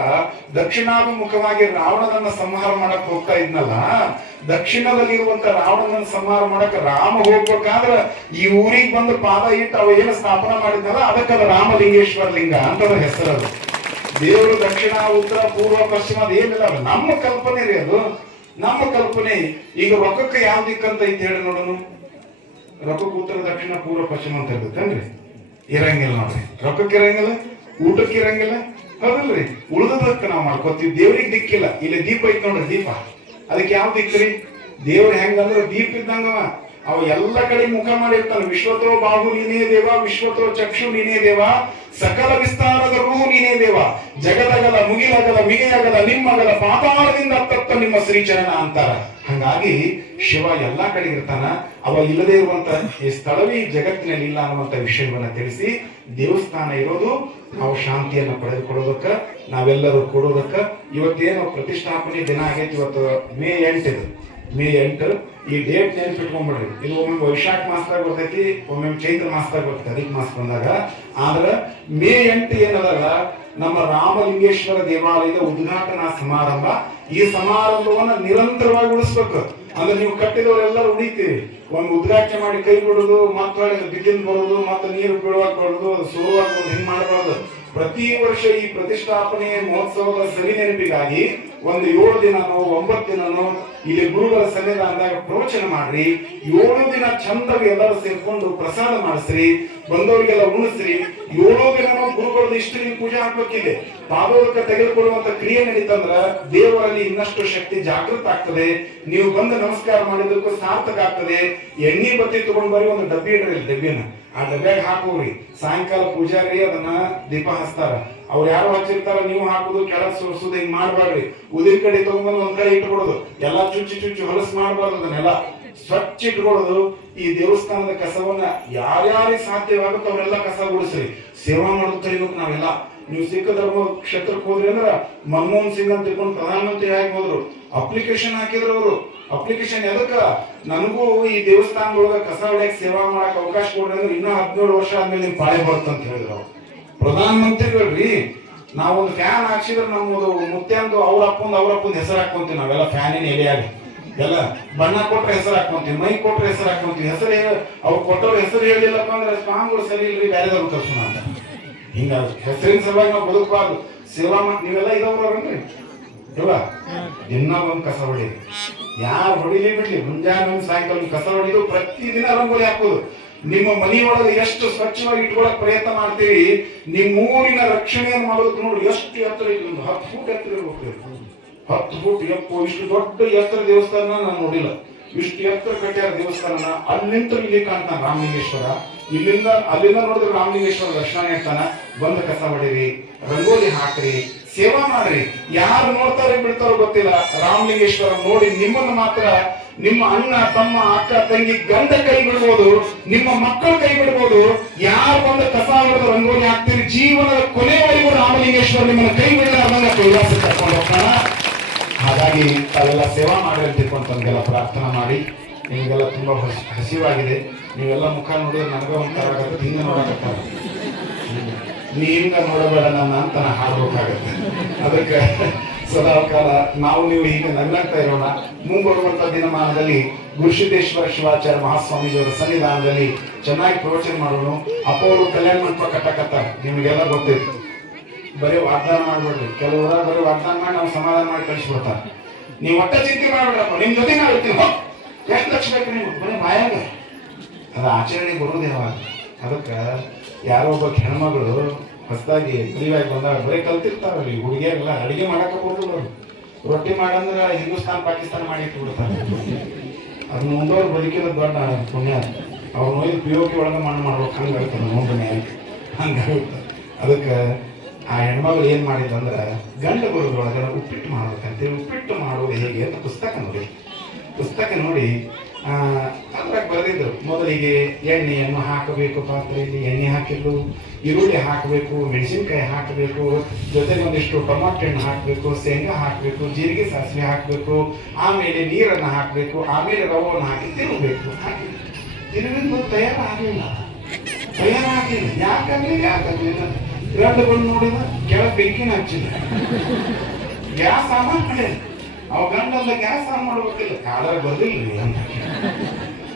ದಕ್ಷಿಣಾಭಿಮುಖವಾಗಿ ರಾವಣನನ್ನ ಸಂಹಾರ ಮಾಡಕ್ ಹೋಗ್ತಾ ಇದ್ನಲ್ಲ, ದಕ್ಷಿಣದಲ್ಲಿರುವಂತ ರಾವಣನನ್ನ ಸಂಹಾರ ಮಾಡಕ್ ರಾಮ ಹೋಗ್ಬೇಕಾದ್ರ ಈ ಊರಿಗೆ ಬಂದು ಪಾದ ಇಟ್ಟು ಅವ ಏನು ಸ್ಥಾಪನ ಮಾಡಿದ್ನಲ್ಲ, ಅದಕ್ಕದ ರಾಮಲಿಂಗೇಶ್ವರ ಲಿಂಗ ಅಂತದ ಹೆಸರದು. ದೇವರು ದಕ್ಷಿಣ, ಉತ್ತರ, ಪೂರ್ವ, ಪಶ್ಚಿಮ ಅದ ಏನಿಲ್ಲ, ನಮ್ಮ ಕಲ್ಪನೆ ರೀ ಅದು, ನಮ್ಮ ಕಲ್ಪನೆ. ಈಗ ರೊಕ್ಕಕ್ಕೆ ಯಾವ ದಿಕ್ಕಂತ ಐತಿ ಹೇಳಿ ನೋಡೋಣ. ರೊಕ್ಕಕ್ಕೆ ಉತ್ತರ, ದಕ್ಷಿಣ, ಪೂರ್ವ, ಪಶ್ಚಿಮ ಅಂತ ಇರ್ತೇನ್ರಿ? ಇರಂಗಿಲ್ಲ ನೋಡ್ರಿ. ರೊಕ್ಕಕ್ಕೆ ಇರಂಗಿಲ್ಲ, ಊಟಕ್ಕೆ ಇರಂಗಿಲ್ಲ, ಹೌದಲ್ರಿ? ಉಳಿದದಕ್ಕೆ ನಾವು ಮಾಡ್ಕೋತೀವಿ. ದೇವ್ರಿಗೆ ದಿಕ್ಕಿಲ್ಲ. ಇಲ್ಲಿ ದೀಪ ಐತಿ ನೋಡ್ರಿ, ದೀಪ, ಅದಕ್ಕೆ ಯಾವ ದಿಕ್ಕ್ರಿ? ದೇವ್ರ ಹೆಂಗಂದ್ರ ದೀಪ ಇದ್ದಂಗವ, ಅವ ಎಲ್ಲ ಕಡೆ ಮುಖ ಮಾಡಿರ್ತಾನೆ. ವಿಶ್ವತೋ ಬಾಹು ನೀನೇ ದೇವ, ವಿಶ್ವತೋ ಚಕ್ಷು ನೀನೇ ದೇವ, ಸಕಲ ವಿಸ್ತಾರದ ರೂಹು ನೀನೇ ದೇವ, ಜಗದಗಲ ಮುಗಿಲಗಲ ಮಿಗೆಯಗಲ ನಿಮ್ಮಗಲ ಪಾತಾಳದಿಂದ ತತ್ತ ನಿಮ್ಮ ಶ್ರೀಚರಣ ಅಂತಾರ. ಹಂಗಾಗಿ ಶಿವ ಎಲ್ಲಾ ಕಡೆ ಇರ್ತಾನ. ಅವ ಇಲ್ಲದೆ ಇರುವಂತ ಈ ಸ್ಥಳವೇ ಜಗತ್ತಿನಲ್ಲಿ ಇಲ್ಲ ಅನ್ನುವಂತ ವಿಷಯವನ್ನ ತಿಳಿಸಿ, ದೇವಸ್ಥಾನ ಇರೋದು ನಾವು ಶಾಂತಿಯನ್ನ ಪಡೆದುಕೊಳ್ಳೋದಕ್ಕ, ನಾವೆಲ್ಲರೂ ಕೊಡೋದಕ್ಕ. ಇವತ್ತೇನು ಪ್ರತಿಷ್ಠಾಪನೆ ದಿನ ಆಗೈತಿ, ಇವತ್ತು ಮೇ 8 ಇದು. ಮೇ 8 ಈ ಡೇಟ್ ನೆನ್ಪಿಟ್ಕೊಂಡ್ಬಿಡ್ರಿ. ಇದು ಒಮ್ಮೆ ವೈಶಾಖ ಮಾಸದಾಗ ಬರ್ತೈತಿ, ಒಮ್ಮೆ ಚೈತ್ರ ಮಾಸದಾಗ ಬರ್ತೈತಿ, ಅಧಿಕ ಮಾಸ ಬಂದಾಗ. ಆದ್ರ ಮೇ 8 ಏನದಲ್ಲ, ನಮ್ಮ ರಾಮಲಿಂಗೇಶ್ವರ ದೇವಾಲಯದ ಉದ್ಘಾಟನಾ ಸಮಾರಂಭ. ಈ ಸಮಾರಂಭವನ್ನ ನಿರಂತರವಾಗಿ ಉಳಿಸ್ಬೇಕು. ಅಂದ್ರೆ ನೀವು ಕಟ್ಟಿದವರೆಲ್ಲರೂ ಉಳಿತೀರಿ. ಒಂದು ಉದ್ಘಾಟನೆ ಮಾಡಿ ಕೈ ಬಿಡೋದು, ಮತ್ತೆ ಬಿದ್ದಿನ ಬರೋದು, ಮತ್ತೆ ನೀರು ಬೀಳುವಾಗ ಬರೋದು, ಅದು ಶುರುವಾಗಿ ಹಿಂಗ್ ಮಾಡಬಾರ್ದು. ಪ್ರತಿ ವರ್ಷ ಈ ಪ್ರತಿಷ್ಠಾಪನೆ ಮಹೋತ್ಸವದ ಸವಿ ನೆನಪಿಗಾಗಿ ಒಂದು 7 ದಿನನೋ 9 ದಿನನೋ ಇಲ್ಲಿ ಗುರುಗಳ ಸನ್ನಿಧಾನದಾಗ ಪ್ರವಚನ ಮಾಡ್ರಿ. 7 ದಿನ ಚಂದವಾಗಿ ಎಲ್ಲರೂ ಸೇರ್ಕೊಂಡು ಪ್ರಸಾದ ಮಾಡಿಸ್ರಿ, ಬಂದವರಿಗೆಲ್ಲ ಉಣಿಸ್ರಿ. 7 ದಿನನೂ ಗುರುಗಳದ್ದು ಇಷ್ಟು ನೀವು ಪೂಜೆ ಹಾಕ್ಬೇಕಿದೆ. ಪಾದೋದಕ ತೆಗೆದುಕೊಳ್ಳುವಂತ ಕ್ರಿಯೆ ನಡೀತಂದ್ರ ದೇವರಲ್ಲಿ ಇನ್ನಷ್ಟು ಶಕ್ತಿ ಜಾಗೃತ ಆಗ್ತದೆ. ನೀವು ಬಂದು ನಮಸ್ಕಾರ ಮಾಡಿದಕ್ಕೂ ಸಾರ್ಥಕ ಆಗ್ತದೆ. ಎಣ್ಣೆ ಬತ್ತಿ ತಗೊಂಡ್ ಬರೀ ಒಂದು ಡಬ್ಬಿ ಇಡ್ರಿ, ಡಬ್ಬಿನ ಆ ಡಬ್ಬ್ಯಾಗ ಹಾಕೋರಿ. ಸಾಯಂಕಾಲ ಪೂಜಾರಿ ಅದನ್ನ ದೀಪ ಹಚ್ತಾರ. ಅವ್ರು ಯಾರು ಹಚ್ಚಿರ್ತಾರ ನೀವು ಹಾಕುದು, ಕೆಳಗ್ ಸೋರ್ಸುದು ಹಿಂಗ್ ಮಾಡ್ಬಾರ್ರಿ. ಉದಿನ ಕಡೆ ತಗೊಂಡ್ಬಂದು ಒಂದ್ ಕಡೆ ಇಟ್ಕೊಡೋದು. ಎಲ್ಲಾ ಚುಚ್ಚಿ ಹೊಲಸು ಮಾಡ್ಬಾರ್ದು. ಅದನ್ನೆಲ್ಲ ಸ್ವಚ್ಛ ಇಟ್ಕೊಳ್ಳೋದು. ಈ ದೇವಸ್ಥಾನದ ಕಸವನ್ನ ಯಾರ್ಯಾರಿಗೆ ಸಾಧ್ಯವಾಗುತ್ತೆ ಅವರೆಲ್ಲ ಕಸ ಗುಡಿಸ್ರಿ. ಸೇವಾ ಮಾಡೋದು ಕಲಿಬೇಕು ನಾವೆಲ್ಲ. ನೀವು ಸಿಕ್ಕ ಧರ್ಮ ಕ್ಷೇತ್ರಕ್ಕೆ ಹೋದ್ರಿ ಅಂದ್ರ ಮನಮೋಹನ್ ಸಿಂಗ್ ಅಂತ ತಿಳ್ಕೊಂಡು ಪ್ರಧಾನಮಂತ್ರಿ ಆಗಿ ಹೋದ್ರು. ಅಪ್ಲಿಕೇಶನ್ ಹಾಕಿದ್ರು ಅವರು. ಅಪ್ಲಿಕೇಶನ್ ಎದಕ್ಕ? ನನಗೂ ಈ ದೇವಸ್ಥಾನದೊಳಗ ಕಸ ಹೊಡ್ಯಾಕ ಸೇವಾ ಮಾಡಕ್ ಅವಕಾಶ ಕೊಡ್ರಿ ಅಂದ್ರೆ ಇನ್ನೂ 17 ವರ್ಷ ಆದ್ಮೇಲೆ ನಿಮ್ ಪಾಳೆ ಬರುತ್ತೆ ಅಂತ ಹೇಳಿದ್ರು ಅವ್ರು. ಪ್ರಧಾನಮಂತ್ರಿಗಳ್ರಿ. ನಾವೊಂದು ಫ್ಯಾನ್ ಹಾಕ್ಸಿದ್ರೆ ನಮ್ಮದು ಮುತ್ಯಾಂದು ಅವ್ರ ಅಪ್ಪಂದು ಹೆಸರು ಹಾಕೊಂತೀವಿ ನಾವೆಲ್ಲ. ಫ್ಯಾನಿನ ಎಲೆಯಾಗಿ ಎಲ್ಲ ಬಣ್ಣ ಕೊಟ್ರೆ ಹೆಸರು ಹಾಕೊಂತೀವಿ, ಮೈ ಕೊಟ್ರೆ ಹೆಸರು ಹಾಕೊಂತೀವಿ. ಹೆಸರು ಅವ್ರು ಕೊಟ್ಟವ್ರ ಹೆಸರು ಹೇಳಿಲ್ಲಪ್ಪ ಅಂದ್ರೆ ಸ್ವಾಮಿಗಳು ಸರಿ ಇಲ್ರಿ, ಬೇರೆದವ್ರು ಕರ್ಸೋಣ ಅಂತ. ಹಿಂಗ ಹೆಸರಿನ ಸಲುವಾಗಿ ನಾವು ಬದುಕಬಾರ್ದು. ಸೇವಾ ಮಾಡಿ ನೀವೆಲ್ಲ ಇದಾವ್ರನ್ರಿ ಇವ ದಿನ ಒಂದ್ ಕಸ ಹೊಡೀರಿ. ಯಾರು ಹೊಡಿಲಿ ಬಿಡ್ಲಿ, ಮುಂಜಾನೆ ಸಾಯಂಕಾಲ ಕಸ ಹೊಡಿದು ಪ್ರತಿದಿನ ರಂಗೋಲಿ ಹಾಕೋದು. ನಿಮ್ಮ ಮನೆಯೊಳಗೆ ಎಷ್ಟು ಸ್ವಚ್ಛವಾಗಿ ಇಟ್ಕೊಳಕ್ ಪ್ರಯತ್ನ ಮಾಡ್ತೀವಿ. ನಿಮ್ಮ ಊರಿನ ರಕ್ಷಣೆಯನ್ನು ಮಾಡೋದಕ್ಕೆ ನೋಡಿ ಎಷ್ಟು ಎತ್ತರ ಇತ್ತು. 10 ಫೂಟ್ ಎತ್ತರ ಇರ್ಬೇಕು. 10 ಫೂಟ್ ಎಪ್ಪು. ಇಷ್ಟು ದೊಡ್ಡ ಎತ್ತರ ದೇವಸ್ಥಾನ ನಾನು ನೋಡಿಲ್ಲ. ಇಷ್ಟು ಎತ್ತರ ಕಟ್ಟ್ಯಾರ ದೇವಸ್ಥಾನ. ಅಲ್ಲಿಂದ ಇಲ್ಲಿ ಕಾಣ್ತಾನ ರಾಮಲಿಂಗೇಶ್ವರ. ಅಲ್ಲಿಂದ ನೋಡಿದ್ರೆ ರಾಮಲಿಂಗೇಶ್ವರ ದರ್ಶನ ಇರ್ತಾನ. ಬಂದ ಕಸ ಹೊಡೀರಿ, ರಂಗೋಲಿ ಹಾಕ್ರಿ, ಸೇವಾ ಮಾಡ್ರಿ. ಯಾರು ನೋಡ್ತಾರೆ ಬಿಡ್ತಾರೋ ಗೊತ್ತಿಲ್ಲ. ರಾಮಲಿಂಗೇಶ್ವರ ನೋಡಿ ನಿಮ್ಮನ್ನು ಮಾತ್ರ ನಿಮ್ಮ ಅಣ್ಣ ತಮ್ಮ ಅಕ್ಕ ತಂಗಿ ಗಂಡ ಕೈ ಬಿಡ್ಬೋದು, ನಿಮ್ಮ ಮಕ್ಕಳು ಕೈ ಬಿಡ್ಬೋದು. ಯಾರು ಬಂದ ಕಸ ಹೊಡೆದು ರಂಗೋಲಿ ಹಾಕ್ತೀರಿ, ಜೀವನದ ಕೊನೆಯವರೆಗೂ ರಾಮಲಿಂಗೇಶ್ವರ ನಿಮ್ಮನ್ನು ಕೈ ಬಿಡಲಾರ್ದಂಗ ಕೈಲಾಸ ಕರ್ಕೊಂಡು ಹೋಗ್ತಾನ. ಹಾಗಾಗಿ ತಾವೆಲ್ಲ ಸೇವಾ ಮಾಡಿ ಅಂತ ತಿಳ್ಕೊಂಡು ತಮಗೆಲ್ಲ ಪ್ರಾರ್ಥನಾ ಮಾಡಿ. ನಿಮಗೆಲ್ಲ ತುಂಬಾ ಹಸಿವಾಗಿದೆ. ನೀವೆಲ್ಲ ಮುಖ ನೋಡಿದ್ರೆ ನನಗ ಒಂಥರ ಆಗತ್ತೆ. ಹಿಂಗ ನೋಡಕತ್ತಾರ, ನೀ ಹಿಂಗ ನೋಡಬೇಡ ನನ್ನ ಅಂತ ನಾ ಹಾಡ್ಬೇಕಾಗತ್ತೆ. ಅದಕ್ಕೆ ಸದಾಕಾಲ ನಾವು ನೀವು ಹೀಗೆ ನಗ್ನಾಗ್ತಾ ಇರೋಣ. ಮುಂಬರುವಂತ ದಿನಮಾನದಲ್ಲಿ ಗುರುಸಿದ್ದೇಶ್ವರ ಶಿವಾಚಾರ್ಯ ಮಹಾಸ್ವಾಮೀಜಿಯವರ ಸನ್ನಿಧಾನದಲ್ಲಿ ಚೆನ್ನಾಗಿ ಪ್ರವಚನ ಮಾಡೋಣ. ಅಪ್ಪ ಅವರು ಕಲ್ಯಾಣ ಮಂಟಪ ಕಟ್ಟಕತ್ತಾರ, ನಿಮಗೆಲ್ಲ ಗೊತ್ತಿತ್ತು. ಬರೀ ವಾಗ್ದಾನ ಮಾಡ್ಬೇಡ್ರಿ. ಕೆಲವರ ಬರೀ ವಾಗ್ದಾನ ಮಾಡಿ ನಾವು ಸಮಾಧಾನ ಮಾಡಿ ಕಳಿಸ್ಬಿಡ್ತಾರೆ. ನೀವು ಒಟ್ಟ ಚಿಂತೆ ಮಾಡ್ಬೇಡ್ರಪ್ಪ, ನಿಮ್ ಜೊತೆ ನಾವು ಇರ್ತೀವಿ. ಎಷ್ಟು ಲಕ್ಷ ಬೇಕು ನಿಮ್ಗೆ? ಬರೀ ಮಾಯಾಗ ಅದು ಆಚರಣೆ ಬರುವುದಿಲ್ಲ. ಅದಕ್ಕೆ ಯಾರೋ ಒಬ್ಬ ಹೆಣ್ಮಗಳು ಹೊಸದಾಗಿ ಮದುವೆಯಾಗಿ ಬಂದಾಗ ಬರೀ ಕಲ್ತಿರ್ತಾವ್ರಿ ಹುಡುಗಿಯರೆಲ್ಲ. ಅಡಿಗೆ ಮಾಡಕ ಬರೋದಿಲ್ಲ ಅವ್ರು. ರೊಟ್ಟಿ ಮಾಡಂದ್ರೆ ಹಿಂದೂಸ್ತಾನ್ ಪಾಕಿಸ್ತಾನ ಮಾಡಿ ಇಟ್ಬಿಡ್ತಾರೆ. ಅದನ್ನ ಮುಂದವ್ರು ಬದುಕಿರೋದು ದೊಡ್ಡ ಪುಣ್ಯ. ಅವ್ರು ನೋಯ್ದು POP ಒಳಗೆ ಮಣ್ಣು ಮಾಡ್ಬೇಕು. ಹಂಗಾಗ್ತದೆ ಮುಂದೆ ಹಂಗಾಗುತ್ತೆ. ಅದಕ್ಕೆ ಆ ಹೆಣ್ಮಗಳು ಏನ್ ಮಾಡಿದಂದ್ರೆ ಗಂಡ ಬರೋದ್ರೊಳಗೆ ಉಪ್ಪಿಟ್ಟು ಮಾಡ್ಬೇಕಂತೇಳಿ ಉಪ್ಪಿಟ್ಟು ಮಾಡೋದು ಹೇಗೆ ಅಂತ ಪುಸ್ತಕ ನೋಡಿ ಅದ್ರಾಗ ಬರೆದಿದ್ರು. ಮೊದಲಿಗೆ ಎಣ್ಣೆಯನ್ನು ಹಾಕಬೇಕು, ಪಾತ್ರೆಯಲ್ಲಿ ಎಣ್ಣೆ ಹಾಕಿದ್ರು, ಈರುಳ್ಳಿ ಹಾಕಬೇಕು, ಮೆಣಸಿನ್ಕಾಯಿ ಹಾಕಬೇಕು, ಜೊತೆಗೆ ಒಂದಿಷ್ಟು ಟೊಮಾಟೊ ಹಣ್ಣು ಹಾಕಬೇಕು, ಶೇಂಗಾ ಹಾಕಬೇಕು, ಜೀರಿಗೆ ಸಾಸಿವೆ ಹಾಕಬೇಕು, ಆಮೇಲೆ ನೀರನ್ನು ಹಾಕಬೇಕು, ಆಮೇಲೆ ರವನ್ನು ಹಾಕಿ ತಿರುಗಬೇಕು. ತಿರುಗಿದ ತಯಾರಾಗಲಿಲ್ಲ. ಯಾಕಾಗಲಿಲ್ಲ 2 ಬಂದು ನೋಡಿದ ಕೆಳಗೆ ಬೆಂಕಿನ ಹಚ್ಚಿದ. ಗ್ಯಾಸ್ ಆನ್ ಮಾಡಿ ಅವ ಗಂಡಲ್ಲ ಗ್ಯಾಸ್ ಆನ್ ಮಾಡ್ಬೇಕಿಲ್ಲ, ಕಾಲರ ಬರ್ದಿಲ್ಲ ಅಂತ.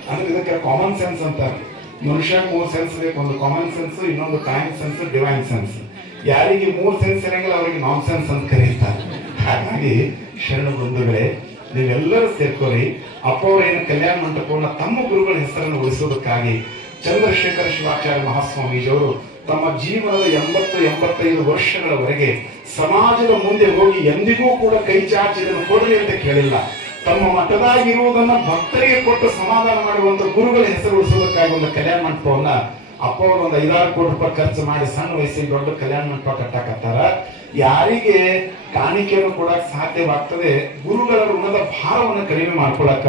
ಅಂದ್ರೆ ಇದಕ್ಕೆ ಕಾಮನ್ ಸೆನ್ಸ್ ಅಂತಾರೆ. ಮನುಷ್ಯ 3 ಸೆನ್ಸ್ ಬೇಕು. ಒಂದು ಕಾಮನ್ ಸೆನ್ಸ್, ಇನ್ನೊಂದು ಟೈಮ್ ಸೆನ್ಸ್, ಡಿವೈನ್ ಸೆನ್ಸ್. ಯಾರಿಗೆ 3 ಸೆನ್ಸ್ ಇರಂಗಿಲ್ಲ ಅವರಿಗೆ ನಾನ್ ಸೆನ್ಸ್ ಅಂತ ಕರೀತಾರೆ. ಹಾಗಾಗಿ ಶರಣ ಬಂಧುಗಳೇ, ನೀವೆಲ್ಲರೂ ಸೇರ್ಕೋರಿ. ಅಪ್ಪ ಅವರೇನು ಕಲ್ಯಾಣ ಮಂಟಪವನ್ನು ತಮ್ಮ ಗುರುಗಳ ಹೆಸರನ್ನು ಉಳಿಸೋದಕ್ಕಾಗಿ ಚಂದ್ರಶೇಖರ ಶಿವಾಚಾರ್ಯ ಮಹಾಸ್ವಾಮೀಜಿಯವರು ತಮ್ಮ ಜೀವನದ 80-85 ವರ್ಷಗಳವರೆಗೆ ಸಮಾಜದ ಮುಂದೆ ಹೋಗಿ ಎಂದಿಗೂ ಕೂಡ ಕೈ ಚಾಚಿ ಇದನ್ನು ಕೊಡಲಿ ಅಂತ ಕೇಳಿಲ್ಲ. ತಮ್ಮ ಮಠದಾಗಿರುವುದನ್ನ ಭಕ್ತರಿಗೆ ಕೊಟ್ಟು ಸಮಾಧಾನ ಮಾಡುವಂತ ಗುರುಗಳ ಹೆಸರು ಉಳಿಸೋದಕ್ಕಾಗಿ ಒಂದು ಕಲ್ಯಾಣ ಮಂಟಪವನ್ನ ಅಪ್ಪ ಅವರು ಒಂದು 5-6 ಕೋಟಿ ರೂಪಾಯಿ ಖರ್ಚು ಮಾಡಿ ಸಣ್ಣ ವಯಸ್ಸಿಗೆ ದೊಡ್ಡ ಕಲ್ಯಾಣ ಮಂಟಪ ಕಟ್ಟಾಕತ್ತಾರ. ಯಾರಿಗೆ ಕಾಣಿಕೆಯನ್ನು ಕೊಡಕ್ ಸಾಧ್ಯವಾಗ್ತದೆ, ಗುರುಗಳ ಋಣದ ಭಾರವನ್ನು ಕಡಿಮೆ ಮಾಡ್ಕೊಳಕ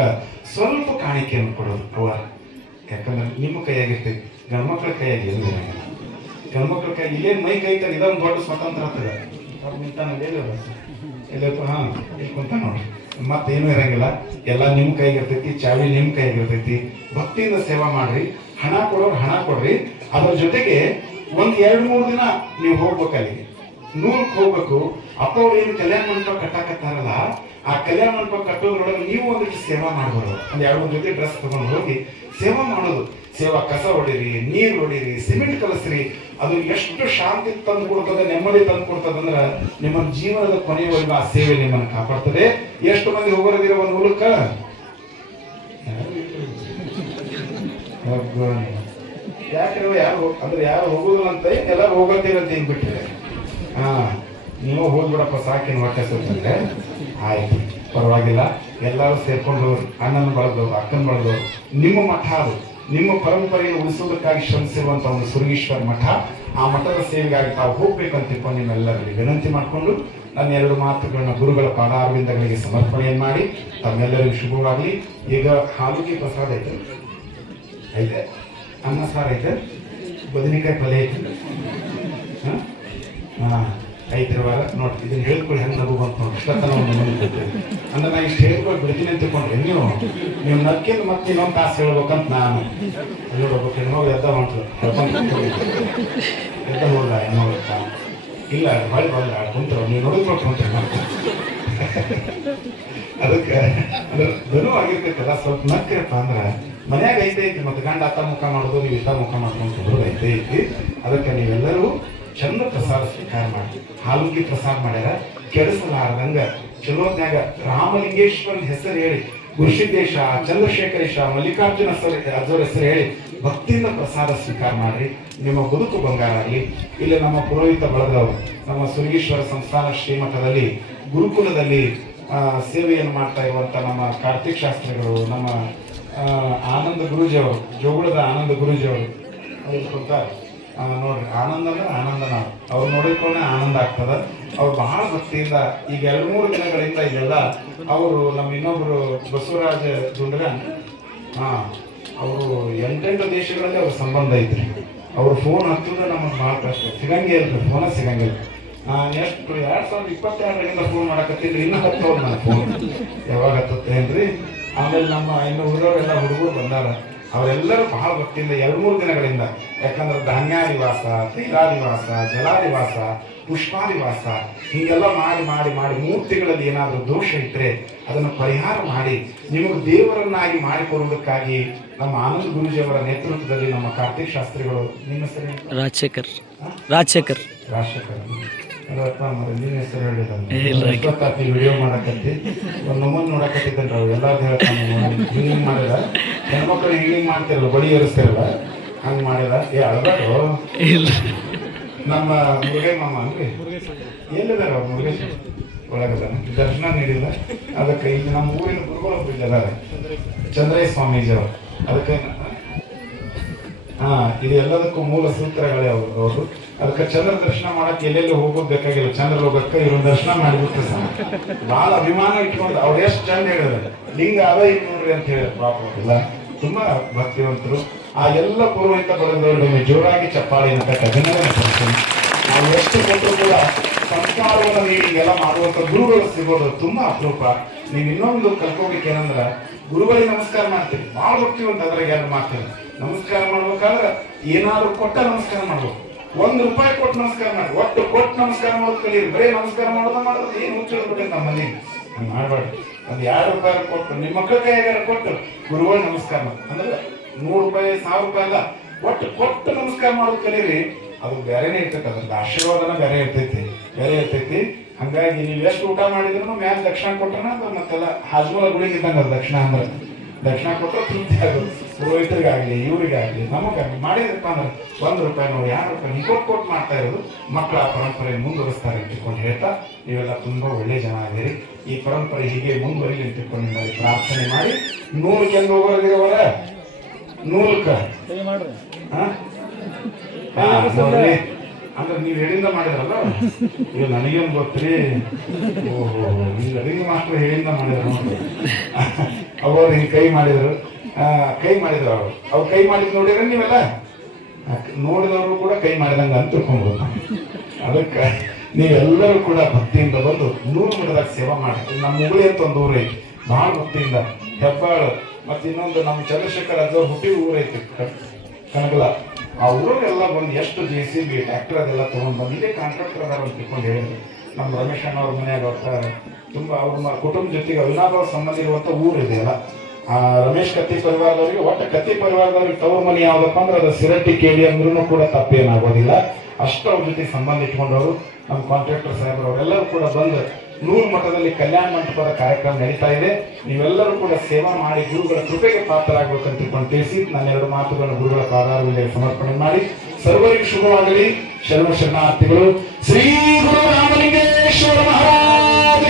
ಸ್ವಲ್ಪ ಕಾಣಿಕೆಯನ್ನು ಕೊಡೋದು ಅವ್ರ. ಯಾಕಂದ್ರೆ ನಿಮ್ಮ ಕೈಯಾಗಿರ್ತೈತಿ, ಗಂಡ್ಮಕ್ಳ ಕೈಯಾಗಿ ಏನು ಇರಂಗಿಲ್ಲ. ಗಂಡ್ಮಕ್ಳ ಕೈಯಾಗಿ ಇಲ್ಲೇನು ಮೈ ಕೈತಾರೆ, ಇದೊಂದು ದೊಡ್ಡ ಸ್ವತಂತ್ರ ಆಗ್ತದೆ. ಅವ್ರು ನಿಂತಾನ ಎಲ್ಲೈತು, ಹಾ ಇಲ್ಲಿ ಕುಂತ ನೋಡ್ರಿ, ಮತ್ತೇನು ಇರಂಗಿಲ್ಲ. ಎಲ್ಲ ನಿಮ್ಮ ಕೈಗಿರ್ತೈತಿ, ಚಾವಿ ನಿಮ್ಮ ಕೈಗಿರ್ತೈತಿ. ಭಕ್ತಿಯಿಂದ ಸೇವಾ ಮಾಡ್ರಿ. ಹಣ ಕೊಡೋರು ಹಣ ಕೊಡ್ರಿ. ಅದ್ರ ಜೊತೆಗೆ 1-2-3 ದಿನ ನೀವು ಹೋಗ್ಬೇಕು, ಅಲ್ಲಿಗೆ 100ಕ್ಕೆ ಹೋಗ್ಬೇಕು. ಅಪ್ಪ ಅವ್ರು ಏನು ಕಲ್ಯಾಣ ಮಂಟಪ ಕಟ್ಟಾಕತ್ತಾರಲ್ಲ, ಆ ಕಲ್ಯಾಣ ಮಂಟಪ ಕಟ್ಟೋದ್ರೊಳಗೆ ನೀವು ಒಂದಿಷ್ಟು ಸೇವಾ ಮಾಡ್ಬೋದು. ಒಂದು 2-3 ಜೊತೆ ಡ್ರೆಸ್ ತಗೊಂಡು ಹೋಗಿ ಸೇವಾ ಮಾಡೋದು. ಸೇವಾ ಕಸ ಹೊಡೀರಿ, ನೀರು ಹೊಡೀರಿ, ಸಿಮೆಂಟ್ ಕಲಸ್ರಿ. ಅದು ಎಷ್ಟು ಶಾಂತಿ ತಂದು ಕೊಡ್ತದೆ, ನೆಮ್ಮದಿ ತಂದು ಕೊಡ್ತದೆ ಅಂದ್ರೆ ನಿಮ್ಮ ಜೀವನದ ಕೊನೆಯವರೆಗೂ ಆ ಸೇವೆ ನಿಮ್ಮನ್ನು ಕಾಪಾಡ್ತದೆ. ಎಷ್ಟು ಮಂದಿ ಹೋಗೋದಿರೋ ಒಂದು ಮೂಲಕ ಯಾಕೆ ಯಾರು ಅಂದ್ರೆ ಯಾರು ಹೋಗುದಿಲ್ಲ ಅಂತ ಎಲ್ಲರೂ ಹೋಗೋದಿರಂತ ಹಿಂಗ್ ಬಿಟ್ರೆ ನೀವು ಹೋಗ್ಬಿಡಪ್ಪ ಸಾಕಿನ ಹೊಟ್ಟೆ ಸುತ್ತಂದ್ರೆ ಆಯ್ತು, ಪರವಾಗಿಲ್ಲ. ಎಲ್ಲರೂ ಸೇರ್ಕೊಂಡು ಹೋಗ್ರಿ. ಅಣ್ಣನ ಬಳದವ್ರು, ಅಕ್ಕನ ಬಳದವ್ರು. ನಿಮ್ಮ ಮಠ ಅದು, ನಿಮ್ಮ ಪರಂಪರೆಯನ್ನು ಉಳಿಸೋದಕ್ಕಾಗಿ ಶ್ರಮಿಸಿರುವಂತಹ ಒಂದು ಸುರಗೀಶ್ವರ ಮಠ. ಆ ಮಠದ ಸೇವೆಗಾಗಿ ತಾವು ಹೋಗ್ಬೇಕಂತ ತಿಳ್ಕೊಂಡು ನಿಮ್ಮೆಲ್ಲರಲ್ಲಿ ವಿನಂತಿ ಮಾಡಿಕೊಂಡು ನನ್ನ 2 ಮಾತುಗಳನ್ನ ಗುರುಗಳ ಪಾದಾರವಿಂದಗಳಿಗೆ ಸಮರ್ಪಣೆಯನ್ನು ಮಾಡಿ ತಮ್ಮೆಲ್ಲರಿಗೂ ಶುಭವಾಗಲಿ. ಈಗ ಹಾಲುಗಿ ಪ್ರಸಾದ ಐತೆ, ಅನ್ನ ಸಾರು ಐತೆ, ಬದನೆಕಾಯಿ ಪಲ್ಯ ಐತೆ. ಐತಿರುವಾಗ ನೋಡಿ, ಇದನ್ನ ಹೇಳ್ಕೊಳ್ಳಿ ಹೆಂಗೆ ನಗು ಬಂತು ನೋಡಿ. ಇಷ್ಟತನ ಒಂದು ಅಂದ್ರೆ ನಾ ಇಷ್ಟು ಹೇಳ್ಕೊಂಡು ಬಿಡ್ತೀನಿ ಅಂತ ತಿಳ್ಕೊಂಡ್ರೆ ನೀವು ನಕ್ಕಿಂದ ಮತ್ತೆ ಇನ್ನೊಂದು ತಾಸು ಹೇಳ್ಬೇಕಂತ ನಾನು ನೋಡ್ಬೇಕು. ಹೆಣ್ಣೋಗಿ ಎದ್ದ ಹೊಂಟ್ರು ಎದ್ದ ಹೋದ ಹೆಣ್ಣೋಗ ಇಲ್ಲ ಹೊಳ್ಳಿ ಹೊಳ್ಳಿ ಕುಂತರು ನೀವು ನೋಡಿದ್ಬಿಟ್ಟು ಕುಂತ್ರೆ ಮಾಡ್ತಾರೆ. ಅದಕ್ಕೆ ಅಂದ್ರೆ ಧನು ಆಗಿರ್ತೈತಲ್ಲ, ಸ್ವಲ್ಪ ನಕ್ಕಿರಪ್ಪ ಅಂದ್ರೆ ಮನ್ಯಾಗ ಐತೆ ಮತ್ತೆ ಗಂಡ ಅತ್ತ ಮುಖ ಮಾಡೋದು, ನೀವು ಇತ್ತ ಮುಖ ಮಾಡ್ಕೊಂಡು ಐತಿ. ಅದಕ್ಕೆ ನೀವೆಲ್ಲರೂ ಚಂದ ಪ್ರಸಾದ ಸ್ವೀಕಾರ ಮಾಡಿ. ಹಾಲುಗಿ ಪ್ರಸಾದ ಮಾಡ್ಯಾರ, ಕೆಡಿಸಲಾರ್ದಂಗ ಚಲೋತ್ನಾಗ ರಾಮಲಿಂಗೇಶ್ವರನ ಹೆಸರು ಹೇಳಿ, ಗುರುಸಿದ್ದೇಶ, ಚಂದ್ರಶೇಖರೇಶ, ಮಲ್ಲಿಕಾರ್ಜುನ ಅಜ್ಜರ ಹೆಸರು ಹೇಳಿ ಭಕ್ತಿಯಿಂದ ಪ್ರಸಾದ ಸ್ವೀಕಾರ ಮಾಡ್ರಿ. ನಿಮ್ಮ ಬದುಕು ಬಂಗಾರ ಆಗಲಿ. ಇಲ್ಲಿ ನಮ್ಮ ಪುರೋಹಿತ ಬಳಗದವರು, ನಮ್ಮ ಸುರಗೀಶ್ವರ ಸಂಸ್ಥಾನ ಶ್ರೀಮಠದಲ್ಲಿ ಗುರುಕುಲದಲ್ಲಿ ಸೇವೆಯನ್ನು ಮಾಡ್ತಾ ಇರುವಂತ ನಮ್ಮ ಕಾರ್ತಿಕ್ ಶಾಸ್ತ್ರಿಗಳು, ನಮ್ಮ ಆನಂದ ಗುರೂಜಿಯವರು, ಜೋಗುಳದ ಆನಂದ ಗುರೂಜಿಯವರು ಕೊಡ್ತಾರೆ ನೋಡ್ರಿ. ಆನಂದ ಅಂದ್ರೆ ಆನಂದನ ಅವ್ರು ನೋಡಿಕೊಂಡೆ ಆನಂದ ಆಗ್ತದ. ಅವ್ರು ಬಹಳ ಭಕ್ತಿಯಿಂದ ಈಗ 2-3 ದಿನಗಳಿಂದ ಇದೆಲ್ಲ ಅವರು ನಮ್ಮ ಇನ್ನೊಬ್ರು ಬಸವರಾಜ ದುಂಡ್ರ ಅವರು 8 ದೇಶಗಳಲ್ಲಿ ಅವ್ರ ಸಂಬಂಧ ಐತ್ರಿ. ಅವ್ರ ಫೋನ್ ಹತ್ತಿದ್ರೆ ನಮಗೆ ಭಾಳ ಕಷ್ಟ, ಸಿಗಂಗೆ ಇಲ್ರಿ, ಫೋನ ಸಿಗಂಗಿಲ್ಲ. ಎಷ್ಟು 2022 ಫೋನ್ ಮಾಡಕತ್ತಿದ್ರಿ, ಇನ್ನೂ ಹತ್ತೋದು ನನ್ನ ಫೋನ್ ಯಾವಾಗ ಹತ್ತೇನ್ರಿ. ಆಮೇಲೆ ನಮ್ಮ ಇನ್ನು ಊರವರೆಲ್ಲ ಹುಡುಗರು ಬಂದಾರ, ಅವರೆಲ್ಲರೂ ಬಹಳ ಭಕ್ತಿಯಿಂದ 2-3 ದಿನಗಳಿಂದ. ಯಾಕಂದ್ರೆ ಧಾನ್ಯಾದಿವಾಸ, ತೈಲಾದಿವಾಸ, ಜಲಾದಿವಾಸ, ಪುಷ್ಪಾದಿವಾಸ ಹೀಗೆಲ್ಲ ಮಾಡಿ ಮಾಡಿ ಮಾಡಿ 3 ತಿಂಗಳಲ್ಲಿ ಏನಾದರೂ ದೋಷ ಇದ್ದರೆ ಅದನ್ನು ಪರಿಹಾರ ಮಾಡಿ ನಿಮಗೆ ದೇವರನ್ನಾಗಿ ಮಾಡಿಕೊಡುವುದಕ್ಕಾಗಿ ನಮ್ಮ ಆನಂದ ಗುರೂಜಿಯವರ ನೇತೃತ್ವದಲ್ಲಿ ನಮ್ಮ ಕಾರ್ತಿಕ್ ಶಾಸ್ತ್ರಿಗಳು, ನಿಮ್ಮ ಹೆಸರು ರಾಜಶೇಖರ್ ನಿನ್ನ ಹೆಸರು ಹೇಳಿದ ವಿಡಿಯೋ ಮಾಡಕತ್ತಿ ಒಂದು ನಮ್ಮನ್ನು ನೋಡಕತ್ತಿದ್ದನ್ರಿ. ಅವ್ರು ಎಲ್ಲಾರು ಹೇಳ್ತಾನೆ ಹಿಂಗಿಂಗ್ ಮಾಡಿದ, ಹೆಣ್ಮಕ್ಳು ಹಿಂಗಿಂಗ್ ಮಾಡ್ತಿರಲ್ಲ, ಬಡಿ ಏರಿಸ್ತಿರಲ್ಲ, ಹಂಗೆ ಮಾಡಿದ. ಅಳಬಾರು ನಮ್ಮ ಮುರುಗೇ ಮಾಮ ಅನ್ರಿ, ಎಲ್ಲಿದಾರ ಅವ್ರು ಮುರುಗೇಶ್ ಒಳಗದ ದರ್ಶನ ನೀಡಿಲ್ಲ. ಅದಕ್ಕೆ ಇಲ್ಲಿ ನಮ್ಮ ಊರಿನ ಗುರುಗಳು ಇದ್ದಾರೆ, ಚಂದ್ರಯ್ಯ ಸ್ವಾಮೀಜಿಯವರು. ಅದಕ್ಕೆ ಇದು ಎಲ್ಲದಕ್ಕೂ ಮೂಲ ಸೂತ್ರಗಳೇ ಅವರು. ಅದಕ್ಕೆ ಚಂದ್ರ ದರ್ಶನ ಮಾಡಕ್ಕೆ ಎಲ್ಲೆಲ್ಲಿ ಹೋಗೋದು ಬೇಕಾಗಿಲ್ಲ, ಚಂದ್ರ ಹೋಗಕ್ಕೆ ಇವ್ರನ್ನ ದರ್ಶನ ಮಾಡಿಬಿಟ್ರೆ ಸಹ ಭಾಳ ಅಭಿಮಾನ ಇಟ್ಕೊಂಡು ಅವ್ರು ಎಷ್ಟು ಚಂದ ಹೇಳಿದ್ರು, ಲಿಂಗ ಅದ ಇದು ನೋಡ್ರಿ ಅಂತ ಹೇಳಿ ಪಾಪ ಇಲ್ಲ, ತುಂಬಾ ಭಕ್ತಿವಂತರು. ಆ ಎಲ್ಲ ಪುರೋಹಿತ ಬಳಗದವರಿಗೆ ಜೋರಾಗಿ ಚಪ್ಪಾಳೆಯನ್ನು ಕಟ್ಟಿ ಅಭಿನಂದನೆ ಪಡಿಸ್ತೀನಿ. ನಾವು ಎಷ್ಟು ಕೊಟ್ಟರು ಕೂಡ ಸಂಸ್ಕಾರವನ್ನು ನೀಡಿ ಎಲ್ಲ ಮಾಡುವಂಥ ಗುರುಗಳು ಸಿಗೋದು ತುಂಬಾ ಅಪರೂಪ. ನೀವು ಇನ್ನೊಂದು ಕಲ್ಕೋಬೇಕೇನಂದ್ರೆ ಗುರುಗಳಿಗೆ ನಮಸ್ಕಾರ ಮಾಡ್ತೀವಿ, ಭಾಳ ಭಕ್ತಿವಂತ ಅದ್ರಾಗ ಯಾರು ಮಾಡ್ತೀವಿ. ನಮಸ್ಕಾರ ಮಾಡ್ಬೇಕಾದ್ರೆ ಏನಾದ್ರು ಕೊಟ್ಟ ನಮಸ್ಕಾರ ಮಾಡ್ಬೇಕು. 1 ರೂಪಾಯಿ ಕೊಟ್ಟು ನಮಸ್ಕಾರ ಮಾಡಿ, ಒಟ್ಟು ಕೊಟ್ಟು ನಮಸ್ಕಾರ ಮಾಡೋದು ಕಲೀರಿ. ಬರೀ ನಮಸ್ಕಾರ ಮಾಡೋದು ಏನು ಹುಚ್ಚಿಡ್ಬಿಟ್ಟೆ ನಮ್ಮ ಮನೇಲಿ. ಹಂಗೆ ಮಾಡಬೇಡಿ. ಒಂದು 2 ರೂಪಾಯಿ ಕೊಟ್ಟು ನಿಮ್ಮ ಮಕ್ಕಳ ಕೈಯಾಗ ಕೊಟ್ಟು ಗುರುಗಳು ನಮಸ್ಕಾರ ಮಾಡಿ. ಅಂದ್ರೆ 100 ರೂಪಾಯಿ 1000 ರೂಪಾಯಿ ಅಲ್ಲ, ಒಟ್ಟು ಕೊಟ್ಟು ನಮಸ್ಕಾರ ಮಾಡೋದು ಕಲೀರಿ. ಅದು ಬೇರೆನೇ ಇರ್ತೈತೆ, ಅದ್ರದ್ದು ಆಶೀರ್ವಾದನ ಬೇರೆ ಇರ್ತೈತಿ. ಹಂಗಾಗಿ ನೀವು ಎಷ್ಟು ಊಟ ಮಾಡಿದ್ರು ಮ್ಯಾಲ ದಕ್ಷಿಣ ಕೊಟ್ರನ ಅದು ಮತ್ತೆಲ್ಲ ಹಾಜ್ಮೂಲ ಗುಳಿಗೆ ಇದ್ದಂಗೆ ಅದು ದಕ್ಷಿಣ ಅಂದ್ರೆ. ದಕ್ಷಿಣ ಕೊಟ್ಟರೆ ತೃಪ್ತಿ ಆಗೋದು, ಪುರೋಹಿತರಿಗಾಗಲಿ ಇವ್ರಿಗಾಗಲಿ ನಮಗಾಗಲಿ. ಮಾಡಿದ್ರಪ್ಪ ಅಂದ್ರೆ 1 ರೂಪಾಯಿ ನೋಡಿ 2 ರೂಪಾಯಿ ನೀವು ಕೊಟ್ಟು ಮಾಡ್ತಾ ಇರೋದು ಮಕ್ಕಳ ಆ ಪರಂಪರೆ ಮುಂದುವರಿಸ್ತಾರೆ ಅಂತ ಹೇಳ್ತಾ, ನೀವೆಲ್ಲ ತುಂಬ ಒಳ್ಳೆ ಜನ ಆಗಿರಿ. ಈ ಪರಂಪರೆ ಹೀಗೆ ಮುಂದುವರಿಲಿ ಅಂತ ನಿಮ್ಮಲ್ಲಿ ಪ್ರಾರ್ಥನೆ ಮಾಡಿ 100 ಕೆಂದು ಹೋಗೋದಿರೋವರ 100ಕ್ಕೆ ಅಂದ್ರೆ ನೀವು ಹೇಳಿಂದ ಮಾಡಿದ್ರಲ್ಲ, ಈಗ ನನಗೇನು ಗೊತ್ತ್ರಿ. ಓಹೋ, ನೀವು ಅಡಿಗೆ ಮಾಸ್ಟರ್ ಹೇಳಿಂದ ಮಾಡಿದ್ರು ನೋಡಿ. ಅವರು ಹಿಂಗೆ ಕೈ ಮಾಡಿದ್ರು ಅವ್ರು ಕೈ ಮಾಡಿದ್ ನೋಡಿದ್ರೆ ನೀವೆಲ್ಲ ನೋಡಿದವರು ಕೂಡ ಕೈ ಮಾಡಿದಂಗೆ ಅಂತ ತಿಳ್ಕೊಂಬೋದು. ಅದಕ್ಕೆ ನೀವೆಲ್ಲರೂ ಕೂಡ ಭಕ್ತಿಯಿಂದ ಬಂದು 100 ಮಠದಾಗ ಸೇವಾ ಮಾಡಿ. ನಮ್ಮ ಹುಬ್ಳಿ ಅಂತ ಒಂದು ಊರು ಐತಿ, ಭಾಳ ಭಕ್ತಿಯಿಂದ. ಹೆಬ್ಬಾಳು ಮತ್ತು ಇನ್ನೊಂದು ನಮ್ಮ ಚಂದ್ರಶೇಖರ್ ಅಜ್ಜವ್ರ ಹುಟ್ಟಿದ ಊರು ಐತಿ ಕನಗಲ. ಆ ಊರಿಗೆಲ್ಲ ಬಂದು ಎಷ್ಟು JCB ಟ್ರ್ಯಾಕ್ಟರ್ ಅದೆಲ್ಲ ತೊಗೊಂಡು ಬಂದು ಇದೇ ಕಾಂಟ್ರಾಕ್ಟರ್ ಅದಾರ ಅಂತ ತಿಳ್ಕೊಂಡು ಹೇಳಿದ್ರು. ನಮ್ಮ ರಮೇಶ್ ಅಣ್ಣ ಅವ್ರ ಮನೆಯಾಗ ಹೋಗ್ತಾರೆ ತುಂಬ ಅವ್ರ ಕುಟುಂಬ ಜೊತೆಗೆ ಅವಿನಾಭಾವ ಸಂಬಂಧ ಇರುವಂಥ ಊರು ಇದೆಯಲ್ಲ. ಆ ರಮೇಶ್ ಕತ್ತಿ ಪರಿವಾರದವರಿಗೆ ಒಟ್ಟು ಕತ್ತಿ ಪರಿವಾರದವ್ರಿಗೆ ತವ್ರ ಮನೆ ಯಾವ್ದಪ್ಪ ಅಂದ್ರೆ ಅದು ಸಿರಟ್ಟಿ ಕೇಳಿ ಅಂದ್ರೂ ಕೂಡ ತಪ್ಪೇನಾಗೋದಿಲ್ಲ. ಅಷ್ಟು ಅವ್ರ ಜೊತೆ ಸಂಬಂಧ ಇಟ್ಕೊಂಡವರು ನಮ್ಮ ಕಾಂಟ್ರಾಕ್ಟರ್ ಸಾಹೇಬ್ರು ಅವರೆಲ್ಲರೂ ಕೂಡ ಬಂದು ನೂರು ಮಠದಲ್ಲಿ ಕಲ್ಯಾಣ ಮಂಟಪದ ಕಾರ್ಯಕ್ರಮ ನಡೀತಾ ಇದೆ. ನೀವೆಲ್ಲರೂ ಕೂಡ ಸೇವಾ ಮಾಡಿ ಗುರುಗಳ ಕೃಪೆಗೆ ಪಾತ್ರರಾಗಬೇಕಂತ ತಿಳ್ಕೊಂಡು ತಿಳಿಸಿ ನನ್ನ ಎರಡು ಮಾತುಗಳನ್ನು ಗುರುಗಳ ಪಾದಾರವಿಂದ ಸಮರ್ಪಣೆ ಮಾಡಿ ಸರ್ವರಿಗೂ ಶುಭವಾಗಲಿ. ಶರಣ ಶರಣಾರ್ಥಿಗಳು. ಶ್ರೀ ಗುರು ರಾಮಲಿಂಗೇಶ್ವರ ಮಹಾರಾಜ